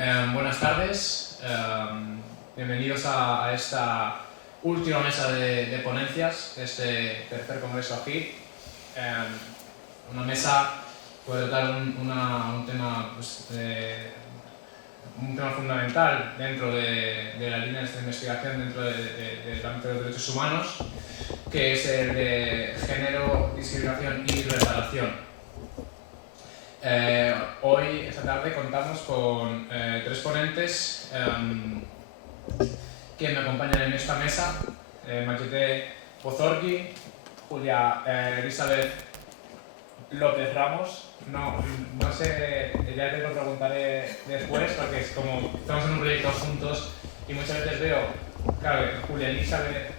Buenas tardes, bienvenidos a esta última mesa de ponencias de este tercer congreso AGID. Una mesa puede tratar un tema, un tema fundamental dentro de las líneas de investigación dentro del ámbito de los derechos humanos, que es el de género, discriminación y reparación. Hoy, esta tarde, contamos con tres ponentes que me acompañan en esta mesa: Mayete Bozorgi, Julia Elizabeth López Ramos. No sé, ya te lo preguntaré después, porque es como estamos en un proyecto juntos y muchas veces veo, claro, Julia Elizabeth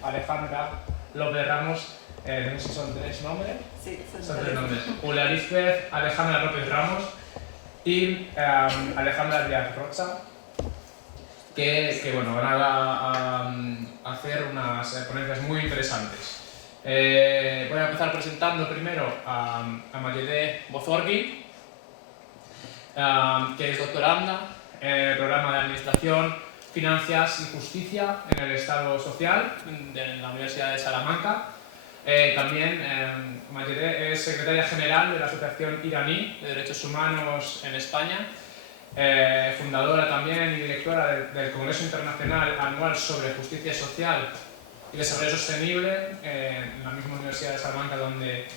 Alejandra López Ramos. No sé si son tres nombres. Sí, son tres nombres. Julia Elizabeth Alejandra López Ramos y Alejandra Díaz Rocha, que bueno, van a hacer unas ponencias muy interesantes. Voy a empezar presentando primero a Mayete Bozorgi, que es doctoranda en el programa de Administración, Finanzas y Justicia en el Estado Social de la Universidad de Salamanca. También Mayete es secretaria general de la Asociación Iraní de Derechos Humanos en España, fundadora también y directora del Congreso Internacional Anual sobre Justicia Social y Desarrollo Sostenible en la misma Universidad de Salamanca donde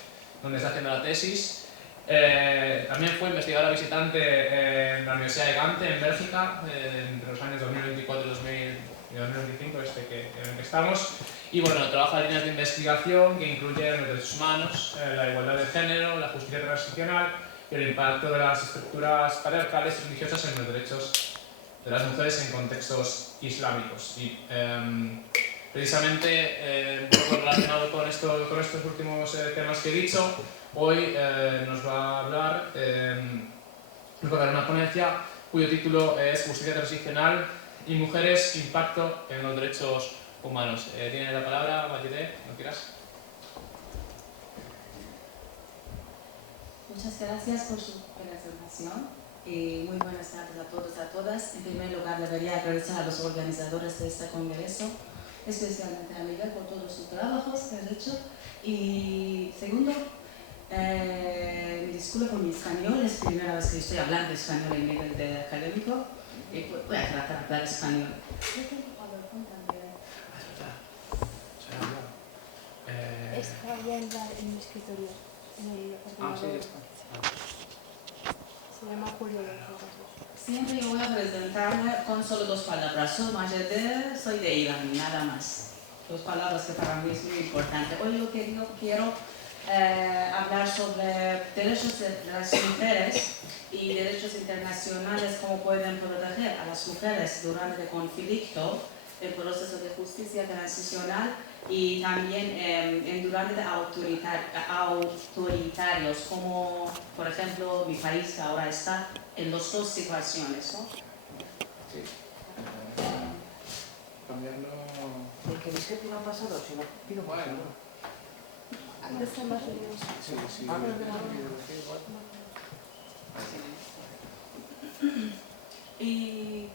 está haciendo la tesis. También fue investigadora visitante en la Universidad de Gante, en Bélgica, entre los años 2024 y 2025, en el que estamos. Y bueno, trabaja en líneas de investigación que incluyen los derechos humanos, la igualdad de género, la justicia transicional y el impacto de las estructuras patriarcales y religiosas en los derechos de las mujeres en contextos islámicos. Y precisamente, un poco relacionado con estos últimos temas que he dicho, hoy nos va a hablar, nos va a dar una ponencia cuyo título es Justicia transicional y mujeres, impacto en los derechos humanos. Tiene la palabra Mayete, ¿no quieras? Muchas gracias por su presentación y muy buenas tardes a todos y a todas. En primer lugar, debería agradecer a los organizadores de este congreso, especialmente a Miguel por todos sus trabajos que han hecho. Y segundo, me disculpo por mi español, es la primera vez que estoy hablando español en nivel de académico y voy a tratar de hablar español. Está viendo en mi escritorio, en el ordenador. Sí, está. Se llama Julio. Siempre yo voy a presentarme con solo dos palabras. Soy Mayete, soy de Irán, nada más. Dos palabras que para mí es muy importante. Hoy yo quiero hablar sobre derechos de las mujeres y derechos internacionales, cómo pueden proteger a las mujeres durante el conflicto, el proceso de justicia transicional y también durante autoritarios, como por ejemplo mi país que ahora está en las dos situaciones, ¿no? Sí. Cambiando. Porque es que no ha pasado, si no pido Bueno. Antes están más libros. Sí.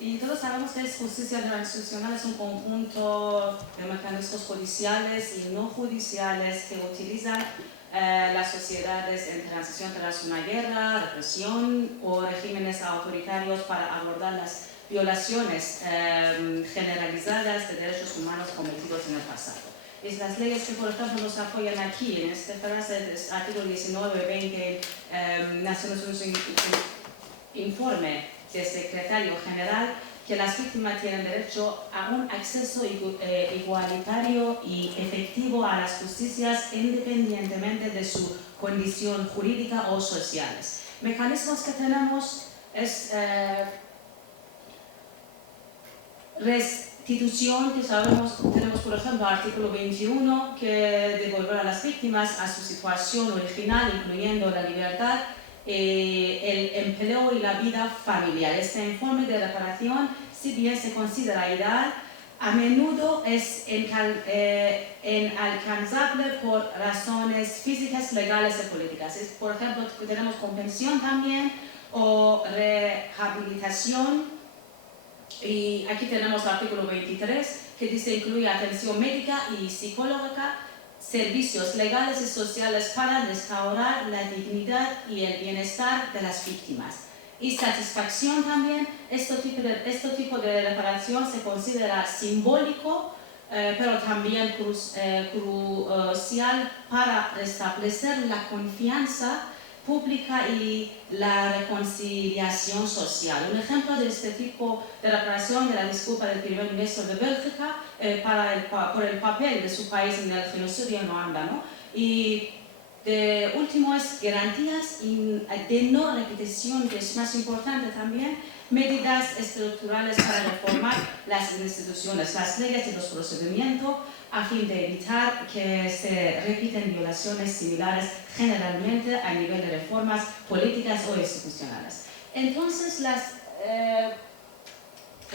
Y todos sabemos que justicia transicional es un conjunto de mecanismos judiciales y no judiciales que utilizan las sociedades en transición tras una guerra, represión o regímenes autoritarios para abordar las violaciones generalizadas de derechos humanos cometidos en el pasado. Es las leyes que, por ejemplo, nos apoyan aquí, en esta frase del artículo 19, 20, Naciones Unidas informe del secretario general que las víctimas tienen derecho a un acceso igualitario y efectivo a las justicias independientemente de su condición jurídica o sociales. Mecanismos que tenemos es restitución, que sabemos, tenemos por ejemplo artículo 21 que devolver a las víctimas a su situación original, incluyendo la libertad, el empleo y la vida familiar. Este informe de reparación, si bien se considera ideal, a menudo es inalcanzable por razones físicas, legales y políticas. Por ejemplo, tenemos comprensión también o rehabilitación. Y aquí tenemos el artículo 23 que dice incluye atención médica y psicológica, servicios legales y sociales para restaurar la dignidad y el bienestar de las víctimas. Y satisfacción también, este tipo de reparación se considera simbólico, pero también crucial para restablecer la confianza pública y la reconciliación social. Un ejemplo de este tipo de reparación de la disculpa del primer ministro de Bélgica por el papel de su país en el genocidio en Ruanda, ¿no? Y de último es garantías de no repetición, que es más importante también, medidas estructurales para reformar las instituciones, las leyes y los procedimientos a fin de evitar que se repiten violaciones similares generalmente a nivel de reformas políticas o institucionales. Entonces las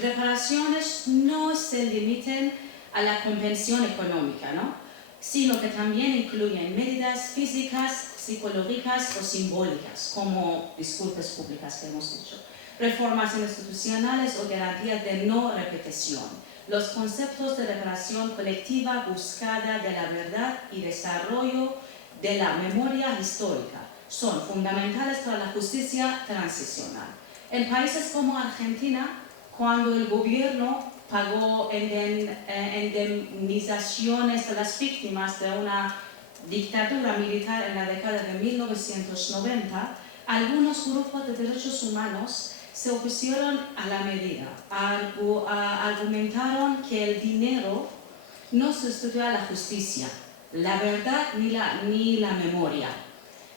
reparaciones no se limiten a la compensación económica, ¿no? Sino que también incluyen medidas físicas, psicológicas o simbólicas, como disculpas públicas que hemos dicho, reformas institucionales o garantías de no repetición. Los conceptos de reparación colectiva, búsqueda de la verdad y desarrollo de la memoria histórica son fundamentales para la justicia transicional. En países como Argentina, cuando el gobierno pagó indemnizaciones a las víctimas de una dictadura militar en la década de 1990, algunos grupos de derechos humanos se opusieron a la medida. Argumentaron que el dinero no sustituía la justicia, la verdad ni la memoria.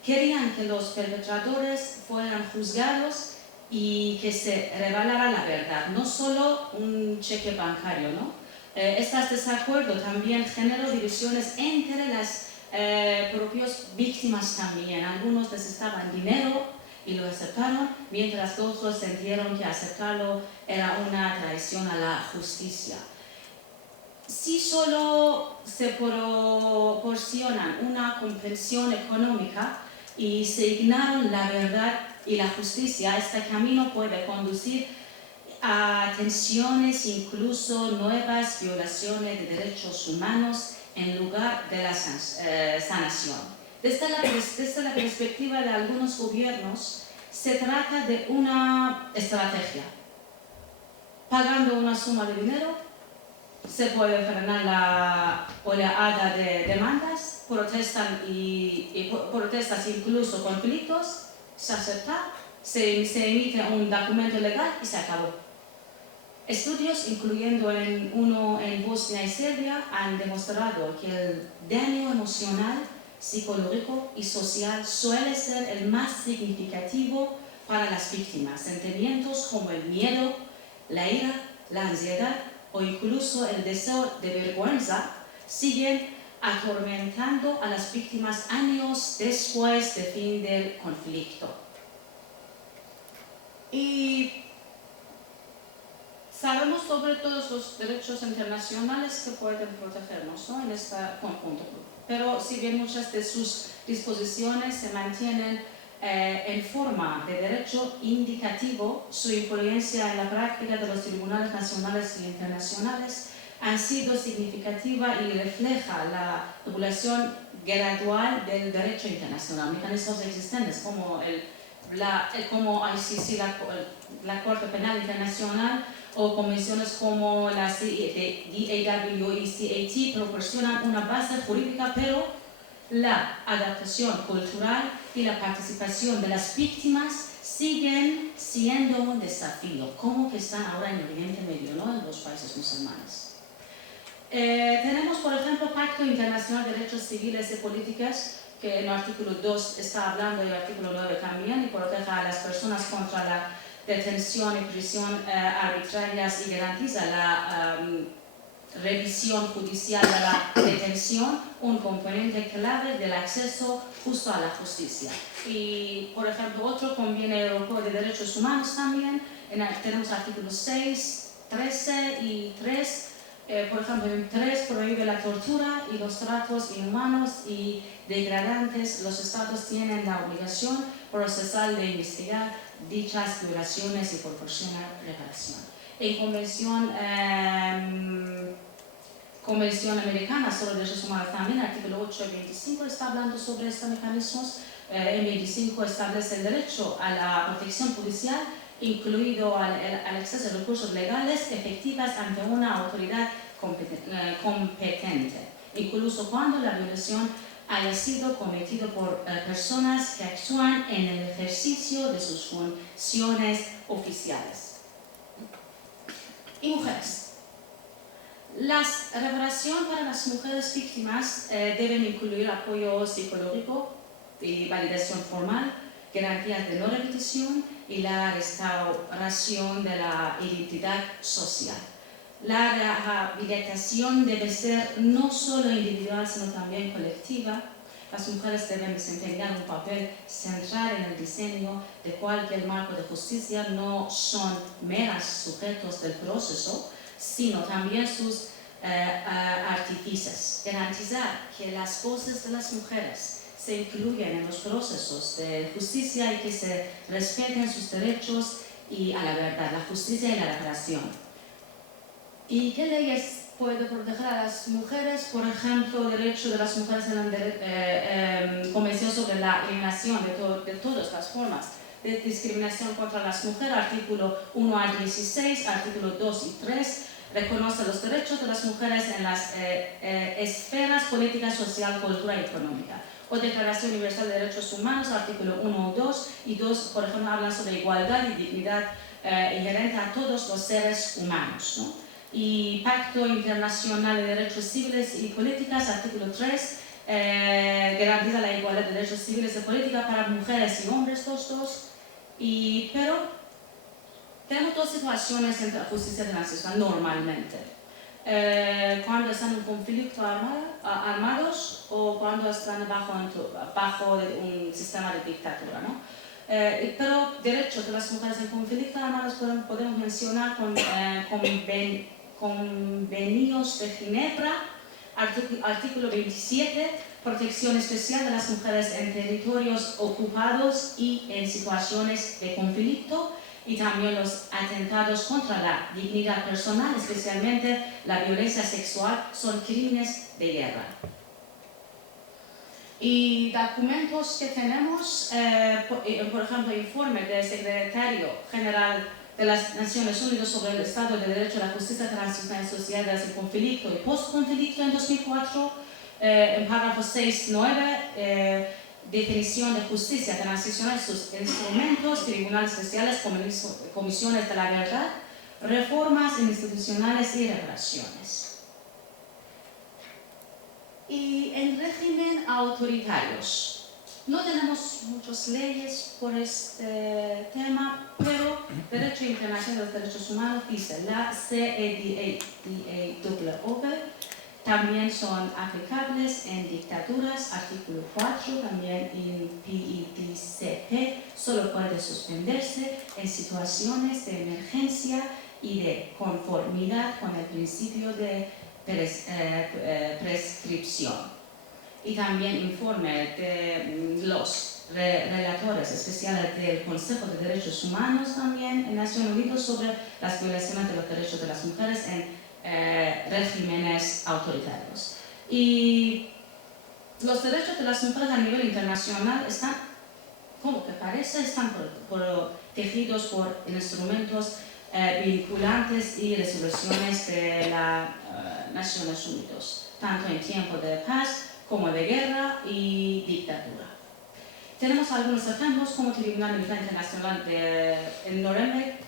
Querían que los perpetradores fueran juzgados y que se revelara la verdad, no solo un cheque bancario, ¿no? Este desacuerdo también generó divisiones entre las propias víctimas también. Algunos necesitaban dinero y lo aceptaron, mientras otros sintieron que aceptarlo era una traición a la justicia. Si solo se proporcionan una comprensión económica y se ignoran la verdad y la justicia, este camino puede conducir a tensiones, incluso nuevas violaciones de derechos humanos en lugar de la sanación. Desde la perspectiva de algunos gobiernos, se trata de una estrategia. Pagando una suma de dinero, se puede frenar la oleada de demandas, protestas incluso conflictos, se acepta, se emite un documento legal y se acabó. Estudios, incluyendo uno en Bosnia y Serbia, han demostrado que el daño emocional, psicológico y social suele ser el más significativo para las víctimas. Sentimientos como el miedo, la ira, la ansiedad o incluso el deseo de vergüenza siguen atormentando a las víctimas años después del fin del conflicto. Y sabemos sobre todos los derechos internacionales que pueden protegernos, ¿no?, en este conjunto. Pero si bien muchas de sus disposiciones se mantienen en forma de derecho indicativo, su influencia en la práctica de los tribunales nacionales y internacionales ha sido significativa y refleja la evolución gradual del derecho internacional. Mecanismos existentes como ICC, la Corte Penal Internacional, o convenciones como la CEDAW y CAT proporcionan una base jurídica, pero la adaptación cultural y la participación de las víctimas siguen siendo un desafío, como que están ahora en Oriente Medio, ¿no?, en los países musulmanes. Tenemos, por ejemplo, Pacto Internacional de Derechos Civiles y Políticas, que en el artículo 2 está hablando, y el artículo 9 también, y protege a las personas contra la detención y prisión arbitrarias y garantiza la revisión judicial de la detención, un componente clave del acceso justo a la justicia. Y, por ejemplo, otro conviene europeo de derechos humanos también, tenemos artículos 6, 13 y 3, Por ejemplo, en 3 prohíbe la tortura y los tratos inhumanos y degradantes. Los estados tienen la obligación procesal de investigar dichas violaciones y proporcionar reparación. En Convención Americana sobre Derechos Humanos también, artículo 8 y 25 está hablando sobre estos mecanismos. En 25 establece el derecho a la protección judicial, incluido al acceso a recursos legales efectivas ante una autoridad competente, incluso cuando la violación haya sido cometido por personas que actúan en el ejercicio de sus funciones oficiales. Y mujeres. La reparación para las mujeres víctimas deben incluir apoyo psicológico y validación formal, garantías de no repetición y la restauración de la identidad social. La rehabilitación debe ser no solo individual, sino también colectiva. Las mujeres deben desempeñar un papel central en el diseño de cualquier marco de justicia. No son meras sujetos del proceso, sino también sus artífices. Garantizar que las voces de las mujeres se incluyen en los procesos de justicia y que se respeten sus derechos y a la verdad, la justicia y la reparación. ¿Y qué leyes puede proteger a las mujeres? Por ejemplo, el derecho de las mujeres en la Convención sobre la eliminación de todas las formas de discriminación contra las mujeres, artículo 1 al 16, artículo 2 y 3, reconoce los derechos de las mujeres en las esferas política, social, cultural y económica. O Declaración Universal de Derechos Humanos, artículo 1 o 2, y 2, por ejemplo, hablan sobre igualdad y dignidad inherente a todos los seres humanos, ¿no? Y Pacto Internacional de Derechos Civiles y Políticas, artículo 3, garantiza la igualdad de derechos civiles y políticas para mujeres y hombres, pero tenemos dos situaciones en la justicia transicional normalmente. Cuando están en conflicto armados o cuando están bajo un sistema de dictadura, ¿no? Pero derechos de las mujeres en conflicto armados podemos mencionar con convenios de Ginebra, artículo 27, protección especial de las mujeres en territorios ocupados y en situaciones de conflicto, y también los atentados contra la dignidad personal, especialmente la violencia sexual, son crímenes de guerra. Y documentos que tenemos, por ejemplo, informe del Secretario General de las Naciones Unidas sobre el Estado de Derecho, la Justicia Transicional y Sociedades en Conflicto y Postconflicto en 2004, en párrafo 6.9, definición de justicia transicional, sus instrumentos, tribunales especiales, comisiones de la verdad, reformas institucionales y reparaciones. Y en régimen autoritarios. No tenemos muchas leyes por este tema, pero Derecho Internacional de los Derechos Humanos dice la CEDAW también son aplicables en dictaduras, artículo 4, también en PIDCP, solo puede suspenderse en situaciones de emergencia y de conformidad con el principio de prescripción. Y también informe de los relatores especiales del Consejo de Derechos Humanos también en Naciones Unidas sobre las violaciones de los derechos de las mujeres en regímenes autoritarios. Y los derechos de las mujeres a nivel internacional están, como que parece, están protegidos por instrumentos vinculantes y resoluciones de las Naciones Unidas, tanto en tiempo de paz como de guerra y dictadura. Tenemos algunos ejemplos como Tribunal Militar Internacional en Nuremberg,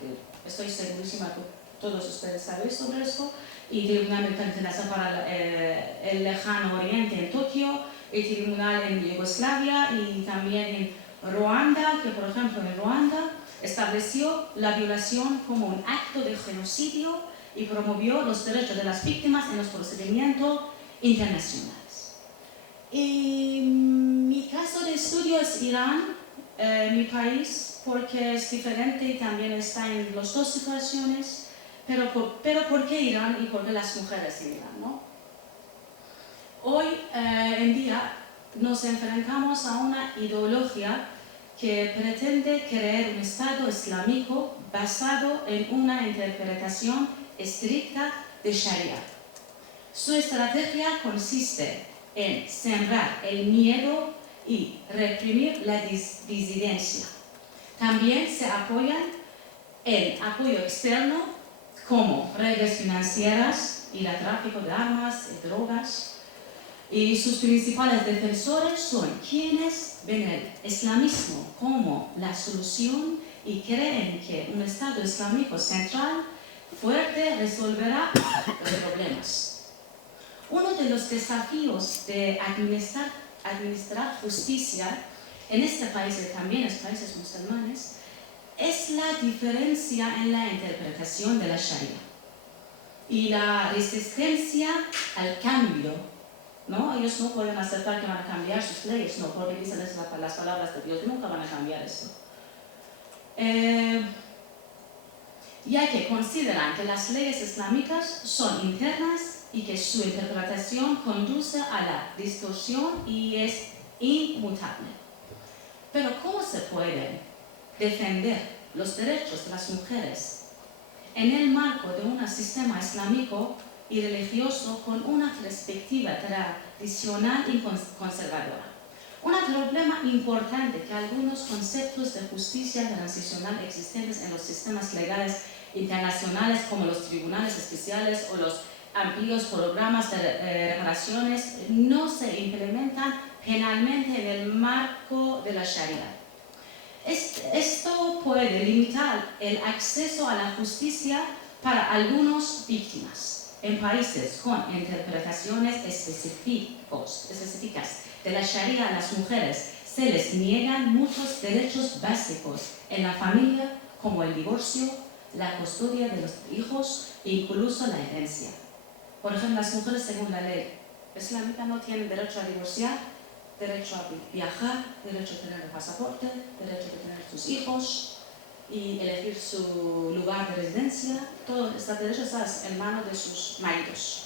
estoy segurísima que todos ustedes saben sobre esto, y Tribunal Militar Internacional para el Lejano Oriente en Tokio, el Tribunal en Yugoslavia y también en Ruanda, que por ejemplo en Ruanda estableció la violación como un acto de genocidio y promovió los derechos de las víctimas en los procedimientos internacionales. Y mi caso de estudio es Irán, mi país, porque es diferente y también está en las dos situaciones. Pero ¿por qué Irán y por qué las mujeres en Irán, no? Hoy en día nos enfrentamos a una ideología que pretende crear un Estado islámico basado en una interpretación estricta de Sharia. Su estrategia consiste en sembrar el miedo y reprimir la disidencia. También se apoyan en apoyo externo como redes financieras y el tráfico de armas y drogas. Y sus principales defensores son quienes ven el islamismo como la solución y creen que un Estado islámico central fuerte resolverá los problemas. Uno de los desafíos de administrar justicia en este país y también en los países musulmanes es la diferencia en la interpretación de la Sharia y la resistencia al cambio. ¿No? Ellos no pueden aceptar que van a cambiar sus leyes, no, porque dicen las palabras de Dios, nunca van a cambiar esto. Ya que consideran que las leyes islámicas son internas y que su interpretación conduce a la distorsión y es inmutable. Pero ¿cómo se pueden defender los derechos de las mujeres en el marco de un sistema islámico y religioso con una perspectiva tradicional y conservadora? Un problema importante que algunos conceptos de justicia transicional existentes en los sistemas legales internacionales como los tribunales especiales o los amplios programas de reparaciones no se implementan penalmente en el marco de la Sharia. Esto puede limitar el acceso a la justicia para algunas víctimas. En países con interpretaciones específicas de la Sharia, a las mujeres se les niegan muchos derechos básicos en la familia, como el divorcio, la custodia de los hijos e incluso la herencia. Por ejemplo, las mujeres, según la ley islámica, no tienen derecho a divorciar, derecho a viajar, derecho a tener el pasaporte, derecho a tener sus hijos y elegir su lugar de residencia. Todo este derecho está en manos de sus maridos.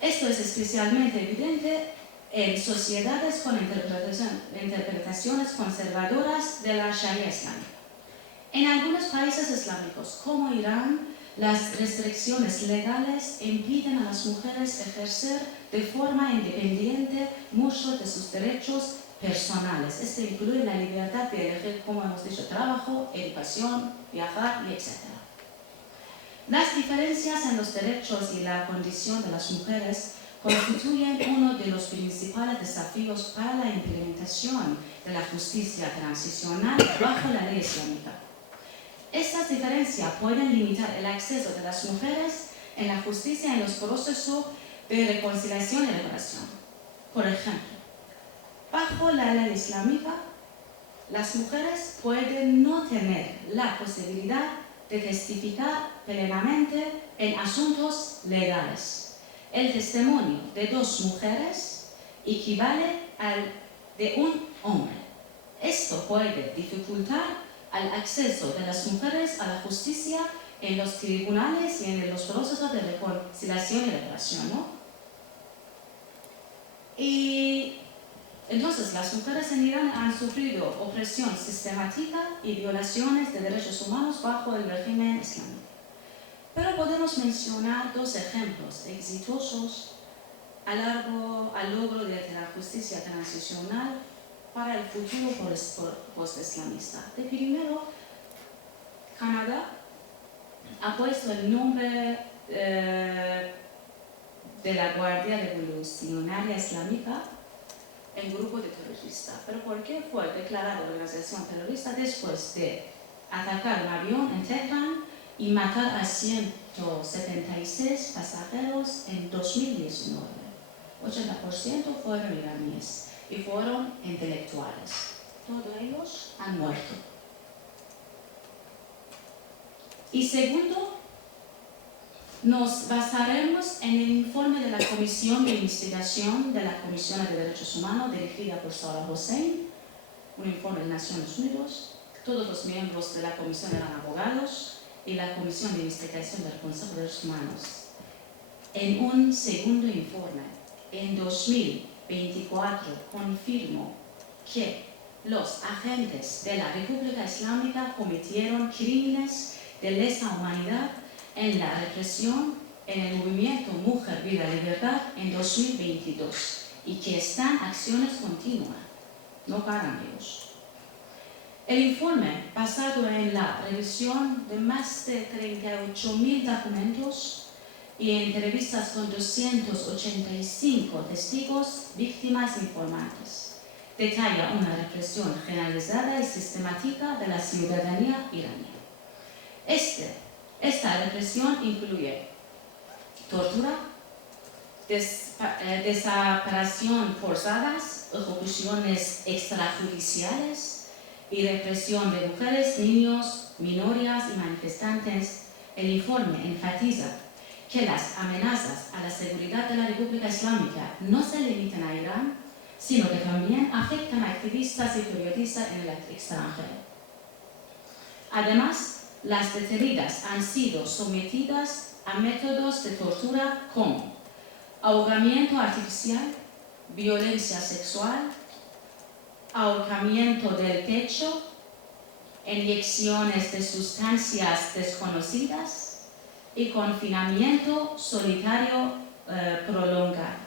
Esto es especialmente evidente en sociedades con interpretaciones conservadoras de la Sharia islámica. En algunos países islámicos, como Irán, las restricciones legales impiden a las mujeres ejercer de forma independiente muchos de sus derechos personales. Esto incluye la libertad de elegir, como hemos dicho, trabajo, educación, viajar y etc. Las diferencias en los derechos y la condición de las mujeres constituyen uno de los principales desafíos para la implementación de la justicia transicional bajo la ley islámica. Estas diferencias pueden limitar el acceso de las mujeres en la justicia en los procesos de reconciliación y reparación. Por ejemplo, bajo la ley islámica, las mujeres pueden no tener la posibilidad de testificar plenamente en asuntos legales. El testimonio de dos mujeres equivale al de un hombre. Esto puede dificultar el acceso de las mujeres a la justicia en los tribunales y en los procesos de reconciliación y reparación, ¿no? Y entonces las mujeres en Irán han sufrido opresión sistemática y violaciones de derechos humanos bajo el régimen islámico. Pero podemos mencionar dos ejemplos exitosos al logro de la justicia transicional para el futuro post-islamista. De primero, Canadá ha puesto el nombre de la Guardia Revolucionaria Islámica en grupo de terroristas. ¿Pero por qué fue declarada organización terrorista? Después de atacar un avión en Teherán y matar a 176 pasajeros en 2019. 80% fueron iraníes y fueron intelectuales. Todos ellos han muerto. Y segundo, nos basaremos en el informe de la Comisión de Investigación de la Comisión de Derechos Humanos dirigida por Salah Hossein, un informe de Naciones Unidas. Todos los miembros de la comisión eran abogados y la Comisión de Investigación del Consejo de Derechos Humanos, en un segundo informe, en 2024, confirmó que los agentes de la República Islámica cometieron crímenes de lesa humanidad en la represión en el movimiento Mujer, Vida, Libertad en 2022 y que están acciones continuas, no paran ellos. El informe, basado en la revisión de más de 38.000 documentos y entrevistas con 285 testigos, víctimas e informantes, detalla una represión generalizada y sistemática de la ciudadanía iraní. Esta represión incluye tortura, desaparición forzadas, ejecuciones extrajudiciales y represión de mujeres, niños, minorías y manifestantes. El informe enfatiza que las amenazas a la seguridad de la República Islámica no se limitan a Irán, sino que también afectan a activistas y periodistas en el extranjero. Además, las detenidas han sido sometidas a métodos de tortura como ahogamiento artificial, violencia sexual, ahorcamiento del pecho, inyecciones de sustancias desconocidas y confinamiento solitario prolongado.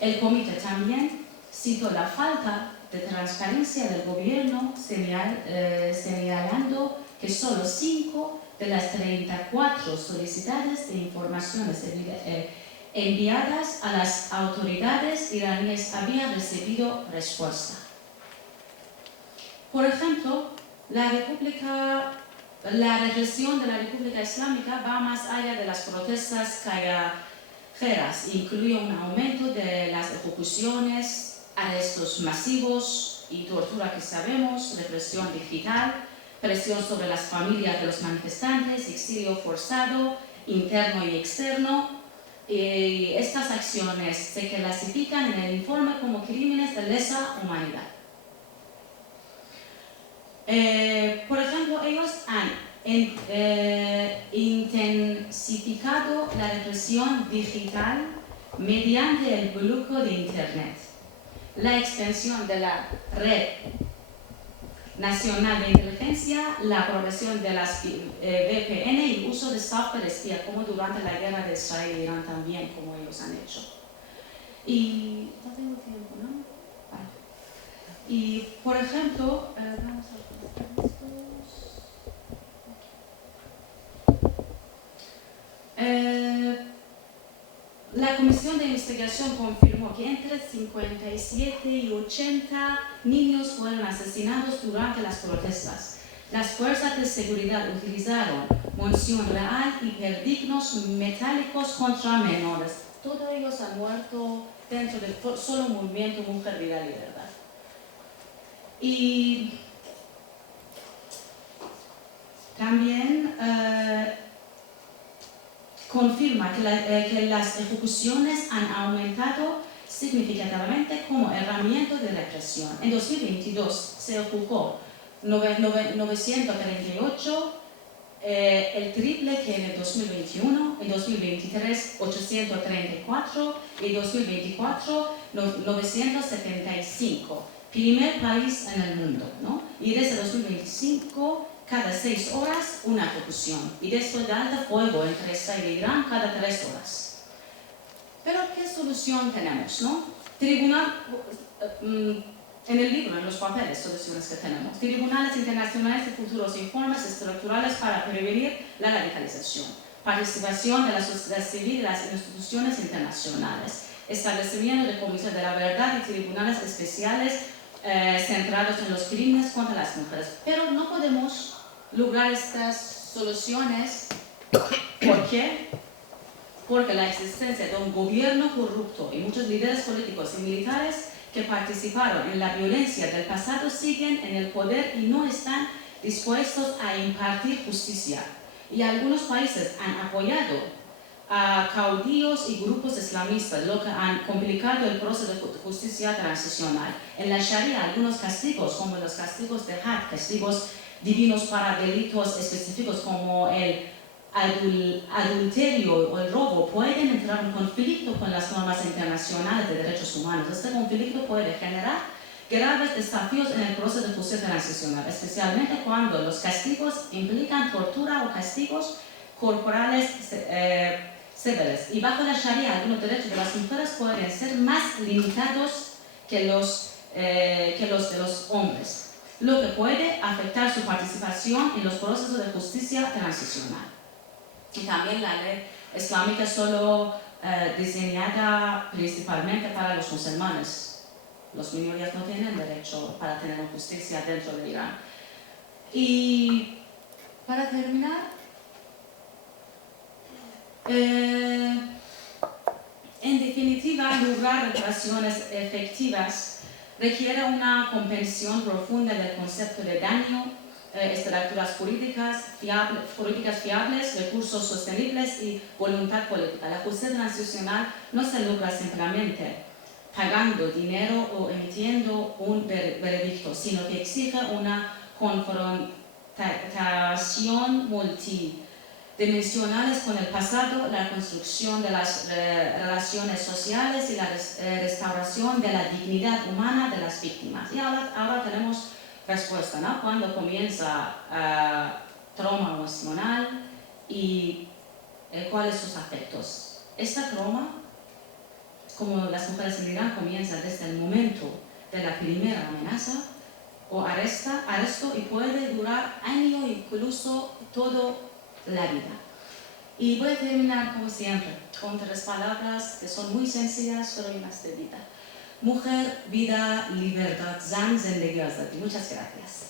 El comité también citó la falta de transparencia del gobierno, señalando que solo 5 de las 34 solicitudes de informaciones enviadas a las autoridades iraníes habían recibido respuesta. Por ejemplo, la represión de la República Islámica va más allá de las protestas callejeras, incluye un aumento de las ejecuciones, arrestos masivos y tortura que sabemos, represión digital, presión sobre las familias de los manifestantes, exilio forzado, interno y externo. Y estas acciones se clasifican en el informe como crímenes de lesa humanidad. Por ejemplo, ellos han intensificado la represión digital mediante el bloqueo de Internet, la extensión de la red nacional de inteligencia, la aprobación de las VPN y el uso de software espía, como durante la guerra de Israel e Irán también, como ellos han hecho. Y no tengo tiempo, ¿no? Vale. Y por ejemplo, vamos a ver la Comisión de Investigación confirmó que entre 57 y 80 niños fueron asesinados durante las protestas. Las fuerzas de seguridad utilizaron munición real y perdignos metálicos contra menores. Todos ellos han muerto dentro del solo movimiento Mujer, Vida, Libertad. Y también confirma que las ejecuciones han aumentado significativamente como herramienta de represión. En 2022 se ejecutó 938, el triple que en el 2021, en 2023 834 y en 2024 975. Primer país en el mundo, ¿no? Y desde 2025 cada 6 horas una ejecución y después de alto fuego entre Israel e Irán cada 3 horas. Pero ¿qué solución tenemos, no? Tribunal, en el libro, en los papeles, soluciones que tenemos. Tribunales internacionales de futuros informes estructurales para prevenir la radicalización. Participación de la sociedad civil y las instituciones internacionales. Establecimiento de comisiones de la verdad y tribunales especiales centrados en los crímenes contra las mujeres. Pero no podemos lograr estas soluciones. ¿Por qué? Porque la existencia de un gobierno corrupto y muchos líderes políticos y militares que participaron en la violencia del pasado siguen en el poder y no están dispuestos a impartir justicia. Y algunos países han apoyado a caudillos y grupos islamistas, lo que han complicado el proceso de justicia transicional. En la Sharia, algunos castigos, como los castigos de had, castigos divinos para delitos específicos como el adulterio o el robo, pueden entrar en conflicto con las normas internacionales de derechos humanos. Este conflicto puede generar graves desafíos en el proceso de justicia transicional, especialmente cuando los castigos implican tortura o castigos corporales severos. Y bajo la Sharia, algunos derechos de las mujeres pueden ser más limitados que los de los hombres, lo que puede afectar su participación en los procesos de justicia transicional. Y también la ley islámica es solo diseñada principalmente para los musulmanes. Los minorías no tienen derecho para tener justicia dentro de Irán. Y para terminar, en definitiva, lograr relaciones efectivas requiere una comprensión profunda del concepto de daño, estructuras políticas fiables, recursos sostenibles y voluntad política. La justicia transicional no se logra simplemente pagando dinero o emitiendo un veredicto, sino que exige una confrontación multidimensional con el pasado, la construcción de las relaciones sociales y la restauración de la dignidad humana de las víctimas. Y ahora tenemos respuesta, ¿no? Cuando comienza trauma emocional y cuáles son sus afectos. Esta trauma, como las mujeres en Irán, comienza desde el momento de la primera amenaza o arresto y puede durar años, incluso toda la vida. Y voy a terminar, como siempre, con 3 palabras que son muy sencillas, pero llenas de vida. Mujer, vida, libertad, zan, zendegi azadi. Muchas gracias.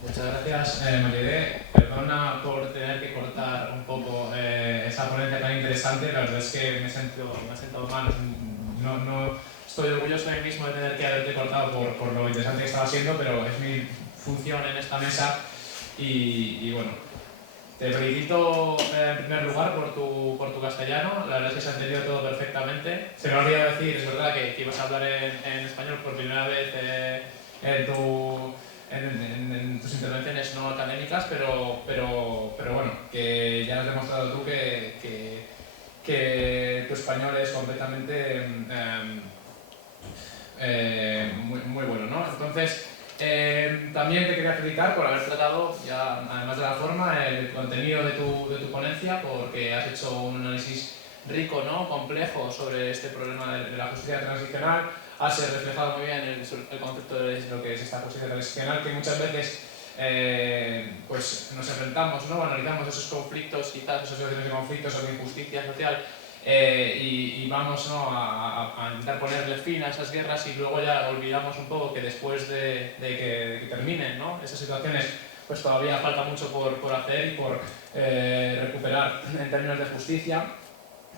Muchas gracias, Mariede. Perdona por tener que cortar un poco esa ponencia tan interesante. La verdad es que me he sentado mal. No estoy orgulloso de mí mismo de tener que haberte cortado por lo interesante que estaba siendo, pero es mi función en esta mesa y bueno. Te felicito en primer lugar por tu castellano, la verdad es que se ha entendido todo perfectamente. Se me ha olvidado decir, es verdad, que ibas a hablar en español por primera vez en tus intervenciones no académicas, pero bueno, que ya nos has demostrado tú que tu español es completamente muy bueno, ¿no? Entonces, también te quería felicitar por haber tratado, ya, además de la forma, el contenido de tu ponencia, porque has hecho un análisis rico, ¿no? Complejo sobre este problema de la justicia transicional. Has reflejado muy bien el concepto de lo que es esta justicia transicional, que muchas veces pues nos enfrentamos, ¿no? Analizamos esos conflictos, quizás esas situaciones de conflictos o de injusticia social, y vamos, ¿no? a intentar ponerle fin a esas guerras y luego ya olvidamos un poco que después de que terminen, ¿no? Esas situaciones, pues todavía falta mucho por hacer y por recuperar en términos de justicia.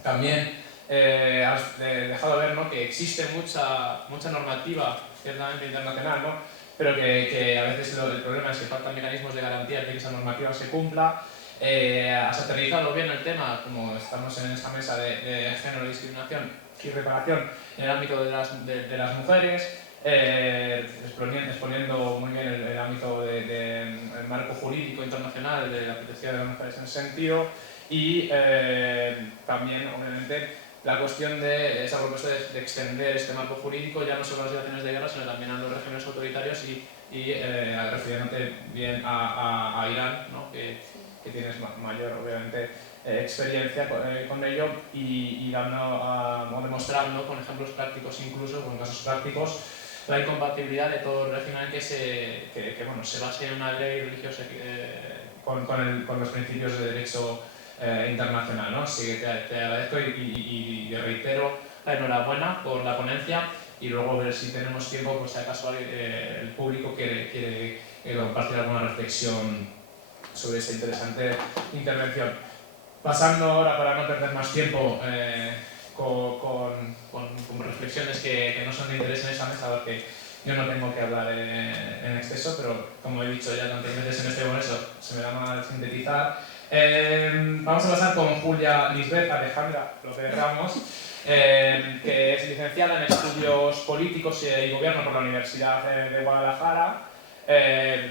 También has dejado ver, ¿no? que existe mucha normativa, ciertamente internacional, ¿no? pero que a veces el problema es que faltan mecanismos de garantía de que esa normativa se cumpla. Has aterrizado bien el tema, como estamos en esta mesa de género, discriminación y reparación en el ámbito de las mujeres, exponiendo muy bien el ámbito del marco jurídico internacional de la protección de las mujeres en ese sentido, y también, obviamente, la cuestión de esa propuesta de extender este marco jurídico ya no solo a las situaciones de guerra, sino también a los regímenes autoritarios y refiriéndote bien a Irán, ¿no? que tienes mayor, obviamente, experiencia con ello y demostrando con ejemplos prácticos, incluso con casos prácticos, la incompatibilidad de todo el régimen que se base en una ley religiosa con los principios de derecho internacional, ¿no? Así que te agradezco y reitero la enhorabuena por la ponencia, y luego ver si tenemos tiempo, pues si acaso el público quiere compartir alguna reflexión sobre esta interesante intervención. Pasando ahora, para no perder más tiempo, con reflexiones que no son de interés en esa mesa, porque yo no tengo que hablar en exceso, pero como he dicho ya tantas veces en este congreso, se me da mal sintetizar. Vamos a pasar con Julia Lisbeth Alejandra López Ramos, que es licenciada en Estudios Políticos y Gobierno por la Universidad de Guadalajara,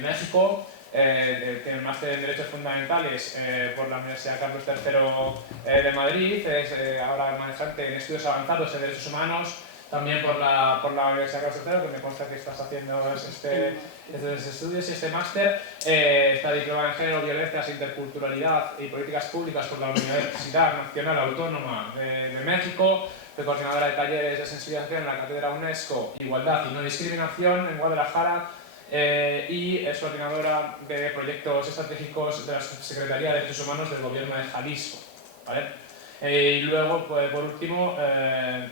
México. Tiene un máster en Derechos Fundamentales por la Universidad Carlos III de Madrid, es ahora manejante en Estudios Avanzados en Derechos Humanos, también por la Universidad Carlos III, que me consta que estás haciendo estos estudios y este máster. Está diplomada en Género, Violencias, Interculturalidad y Políticas Públicas por la Universidad Nacional Autónoma de México, fue coordinadora de talleres de sensibilización en la Cátedra UNESCO Igualdad y No Discriminación en Guadalajara, y es coordinadora de proyectos estratégicos de la Secretaría de Derechos Humanos del Gobierno de Jalisco, ¿vale? Y luego, pues, por último,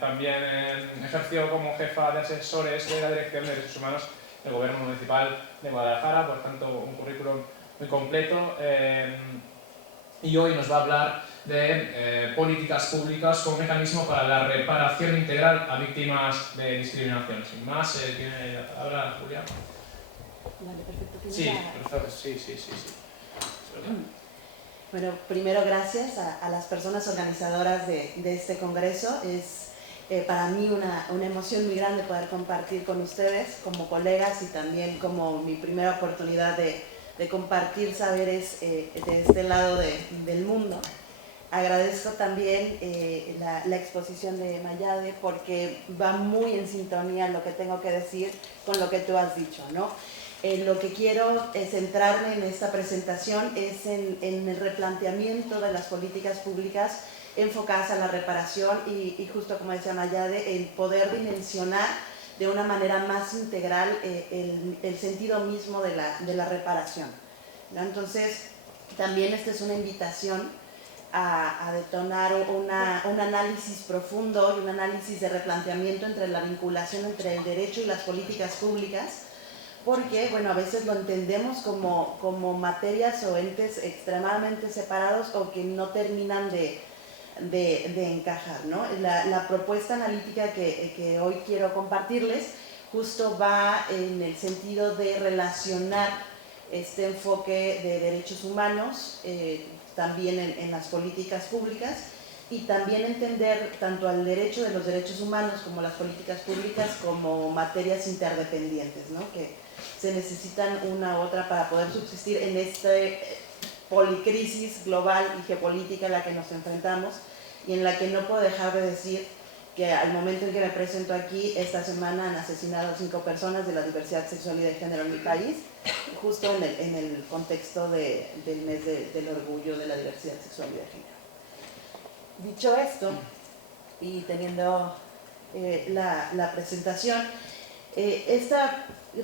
también ejerció como jefa de asesores de la Dirección de Derechos Humanos del Gobierno Municipal de Guadalajara, por tanto un currículum muy completo, y hoy nos va a hablar de políticas públicas como mecanismo para la reparación integral a víctimas de discriminación. Sin más, tiene la palabra Julia. Vale, perfecto. Sí, perfecto. Sí. Bueno, primero gracias a las personas organizadoras de este congreso. Es para mí una emoción muy grande poder compartir con ustedes como colegas y también como mi primera oportunidad de compartir saberes de este lado del mundo. Agradezco también la exposición de Mayade porque va muy en sintonía lo que tengo que decir con lo que tú has dicho, ¿no? Lo que quiero centrarme en esta presentación es en el replanteamiento de las políticas públicas enfocadas a la reparación y justo como decía Mayade, el poder dimensionar de una manera más integral el sentido mismo de la reparación, ¿no? Entonces, también esta es una invitación a detonar un análisis profundo y un análisis de replanteamiento entre la vinculación entre el derecho y las políticas públicas, porque, bueno, a veces lo entendemos como materias o entes extremadamente separados o que no terminan de encajar, ¿no? La propuesta analítica que hoy quiero compartirles justo va en el sentido de relacionar este enfoque de derechos humanos también en las políticas públicas y también entender tanto al derecho de los derechos humanos como las políticas públicas como materias interdependientes, ¿no? Que se necesitan una u otra para poder subsistir en esta policrisis global y geopolítica a la que nos enfrentamos y en la que no puedo dejar de decir que al momento en que me presento aquí, esta semana han asesinado a 5 personas de la diversidad sexual y de género en mi país, justo en el contexto del mes del orgullo de la diversidad sexual y de género. Dicho esto, y teniendo la presentación, este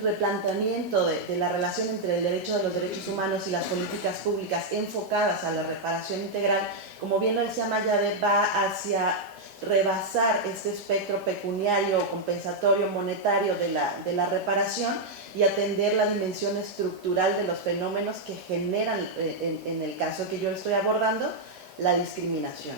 replanteamiento de la relación entre el derecho de los derechos humanos y las políticas públicas enfocadas a la reparación integral, como bien lo decía Mayade, va hacia rebasar este espectro pecuniario, compensatorio, monetario de la reparación y atender la dimensión estructural de los fenómenos que generan, en el caso que yo estoy abordando, la discriminación.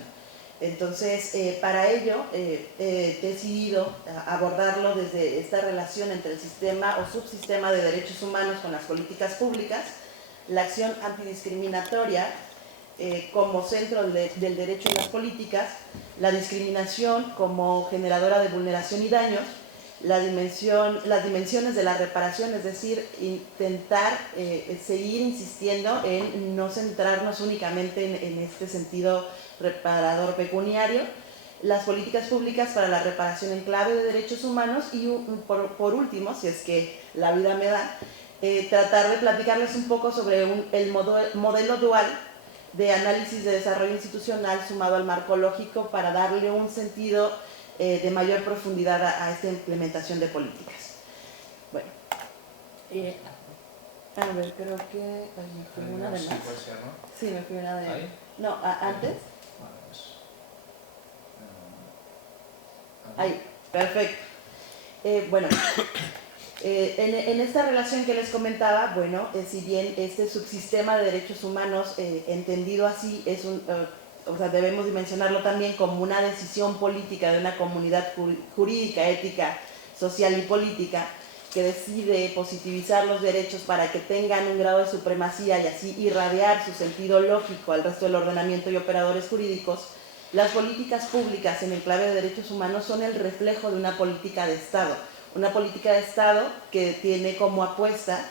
Entonces, para ello he decidido abordarlo desde esta relación entre el sistema o subsistema de derechos humanos con las políticas públicas, la acción antidiscriminatoria como centro del derecho y las políticas, la discriminación como generadora de vulneración y daños, las dimensiones de la reparación, es decir, intentar seguir insistiendo en no centrarnos únicamente en este sentido reparador pecuniario, las políticas públicas para la reparación en clave de derechos humanos y por último, si es que la vida me da, tratar de platicarles un poco sobre el modelo dual de análisis de desarrollo institucional sumado al marco lógico para darle un sentido de mayor profundidad a esta implementación de políticas. Bueno, a ver, creo que... Ay, me fui una de más. Sí, me fui una de... ¿Ahí? No, antes. Ahí, perfecto. Bueno, en esta relación que les comentaba, bueno, si bien este subsistema de derechos humanos, entendido así, es o sea, debemos dimensionarlo también como una decisión política de una comunidad jurídica, ética, social y política, que decide positivizar los derechos para que tengan un grado de supremacía y así irradiar su sentido lógico al resto del ordenamiento y operadores jurídicos, las políticas públicas en el clave de derechos humanos son el reflejo de una política de Estado. Una política de Estado que tiene como apuesta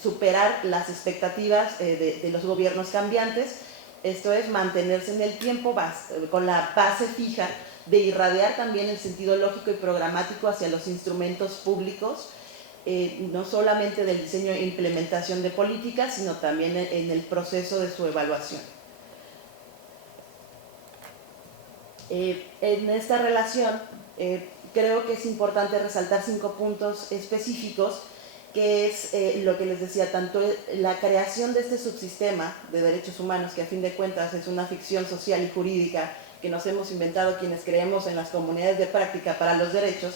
superar las expectativas de los gobiernos cambiantes, esto es mantenerse en el tiempo con la base fija de irradiar también el sentido lógico y programático hacia los instrumentos públicos, no solamente del diseño e implementación de políticas, sino también en el proceso de su evaluación. En esta relación, creo que es importante resaltar 5 puntos específicos, que es lo que les decía, tanto la creación de este subsistema de derechos humanos, que a fin de cuentas es una ficción social y jurídica que nos hemos inventado quienes creemos en las comunidades de práctica para los derechos,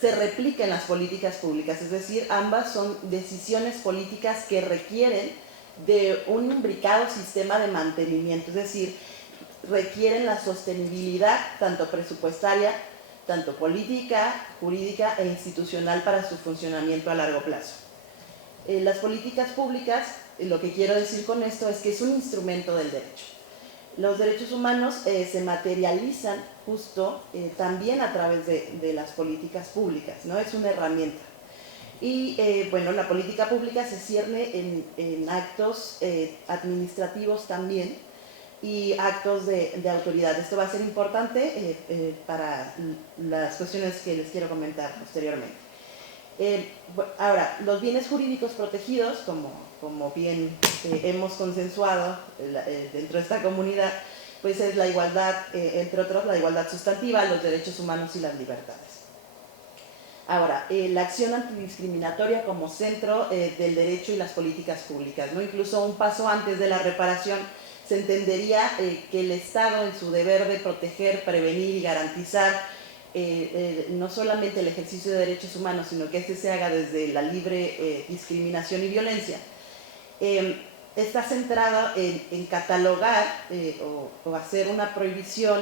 se replica en las políticas públicas, es decir, ambas son decisiones políticas que requieren de un imbricado sistema de mantenimiento, es decir, requieren la sostenibilidad tanto presupuestaria, tanto política, jurídica e institucional para su funcionamiento a largo plazo. Las políticas públicas, lo que quiero decir con esto es que es un instrumento del derecho. Los derechos humanos se materializan justo también a través de las políticas públicas, ¿no? Es una herramienta. Y bueno, la política pública se cierne en actos administrativos también, y actos de autoridad. Esto va a ser importante para las cuestiones que les quiero comentar posteriormente. Ahora, los bienes jurídicos protegidos, como bien hemos consensuado dentro de esta comunidad, pues es la igualdad, entre otros, la igualdad sustantiva, los derechos humanos y las libertades. Ahora, la acción antidiscriminatoria como centro del derecho y las políticas públicas, ¿no? Incluso un paso antes de la reparación, se entendería que el Estado, en su deber de proteger, prevenir y garantizar no solamente el ejercicio de derechos humanos, sino que este se haga desde la libre discriminación y violencia, está centrada en catalogar o hacer una prohibición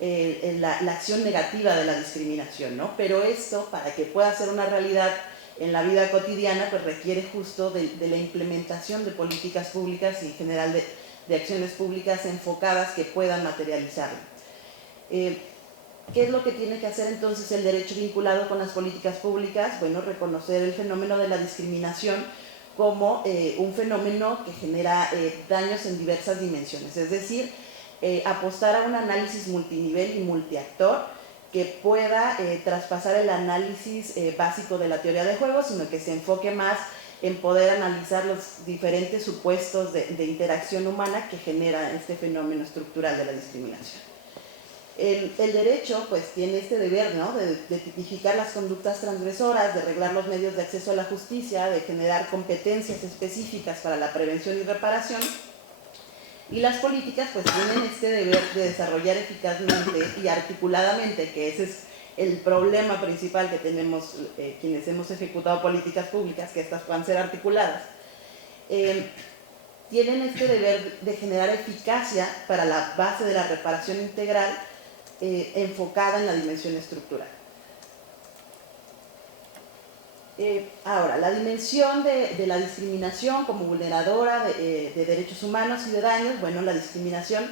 en la acción negativa de la discriminación, ¿no? Pero esto, para que pueda ser una realidad en la vida cotidiana, pues requiere justo de la implementación de políticas públicas y en general de acciones públicas enfocadas que puedan materializarlo. ¿Qué es lo que tiene que hacer entonces el derecho vinculado con las políticas públicas? Bueno, reconocer el fenómeno de la discriminación como un fenómeno que genera daños en diversas dimensiones, es decir, apostar a un análisis multinivel y multiactor que pueda traspasar el análisis básico de la teoría de juegos, sino que se enfoque más en poder analizar los diferentes supuestos de interacción humana que genera este fenómeno estructural de la discriminación. El derecho pues tiene este deber, ¿no?, de tipificar las conductas transgresoras, de reglar los medios de acceso a la justicia, de generar competencias específicas para la prevención y reparación, y las políticas pues tienen este deber de desarrollar eficazmente y articuladamente, que ese es el problema principal que tenemos quienes hemos ejecutado políticas públicas, que estas puedan ser articuladas, tienen este deber de generar eficacia para la base de la reparación integral enfocada en la dimensión estructural. Ahora, la dimensión de la discriminación como vulneradora de derechos humanos y de daños, bueno, la discriminación,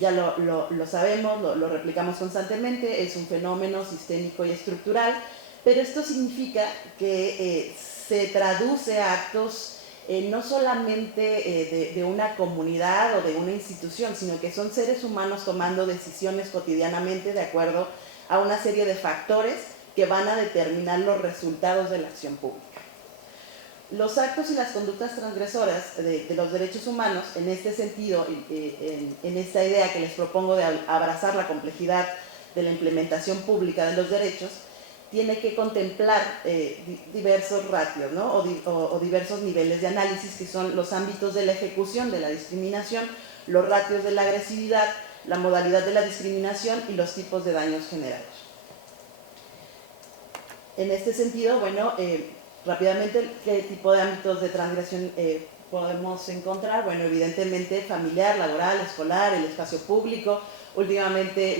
ya lo sabemos, lo replicamos constantemente, es un fenómeno sistémico y estructural, pero esto significa que se traduce a actos no solamente de una comunidad o de una institución, sino que son seres humanos tomando decisiones cotidianamente de acuerdo a una serie de factores que van a determinar los resultados de la acción pública. Los actos y las conductas transgresoras de los derechos humanos, en este sentido, en esta idea que les propongo de abrazar la complejidad de la implementación pública de los derechos, tiene que contemplar diversos ratios, ¿no?, o diversos niveles de análisis, que son los ámbitos de la ejecución de la discriminación, los ratios de la agresividad, la modalidad de la discriminación y los tipos de daños generados. En este sentido, bueno, rápidamente, ¿qué tipo de ámbitos de transgresión podemos encontrar? Bueno, evidentemente familiar, laboral, escolar, el espacio público. Últimamente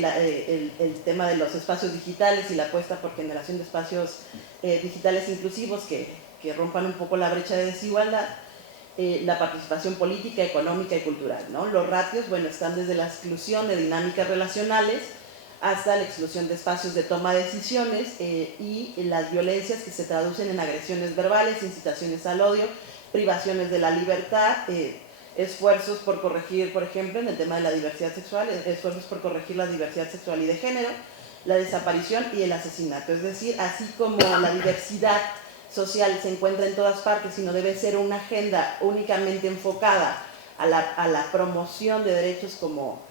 el tema de los espacios digitales y la apuesta por generación de espacios digitales inclusivos que rompan un poco la brecha de desigualdad. La participación política, económica y cultural, ¿no? Los ratios, bueno, están desde la exclusión de dinámicas relacionales hasta la exclusión de espacios de toma de decisiones y las violencias que se traducen en agresiones verbales, incitaciones al odio, privaciones de la libertad, esfuerzos por corregir, por ejemplo, en el tema de la diversidad sexual, esfuerzos por corregir la diversidad sexual y de género, la desaparición y el asesinato. Es decir, así como la diversidad social se encuentra en todas partes y no debe ser una agenda únicamente enfocada a la promoción de derechos como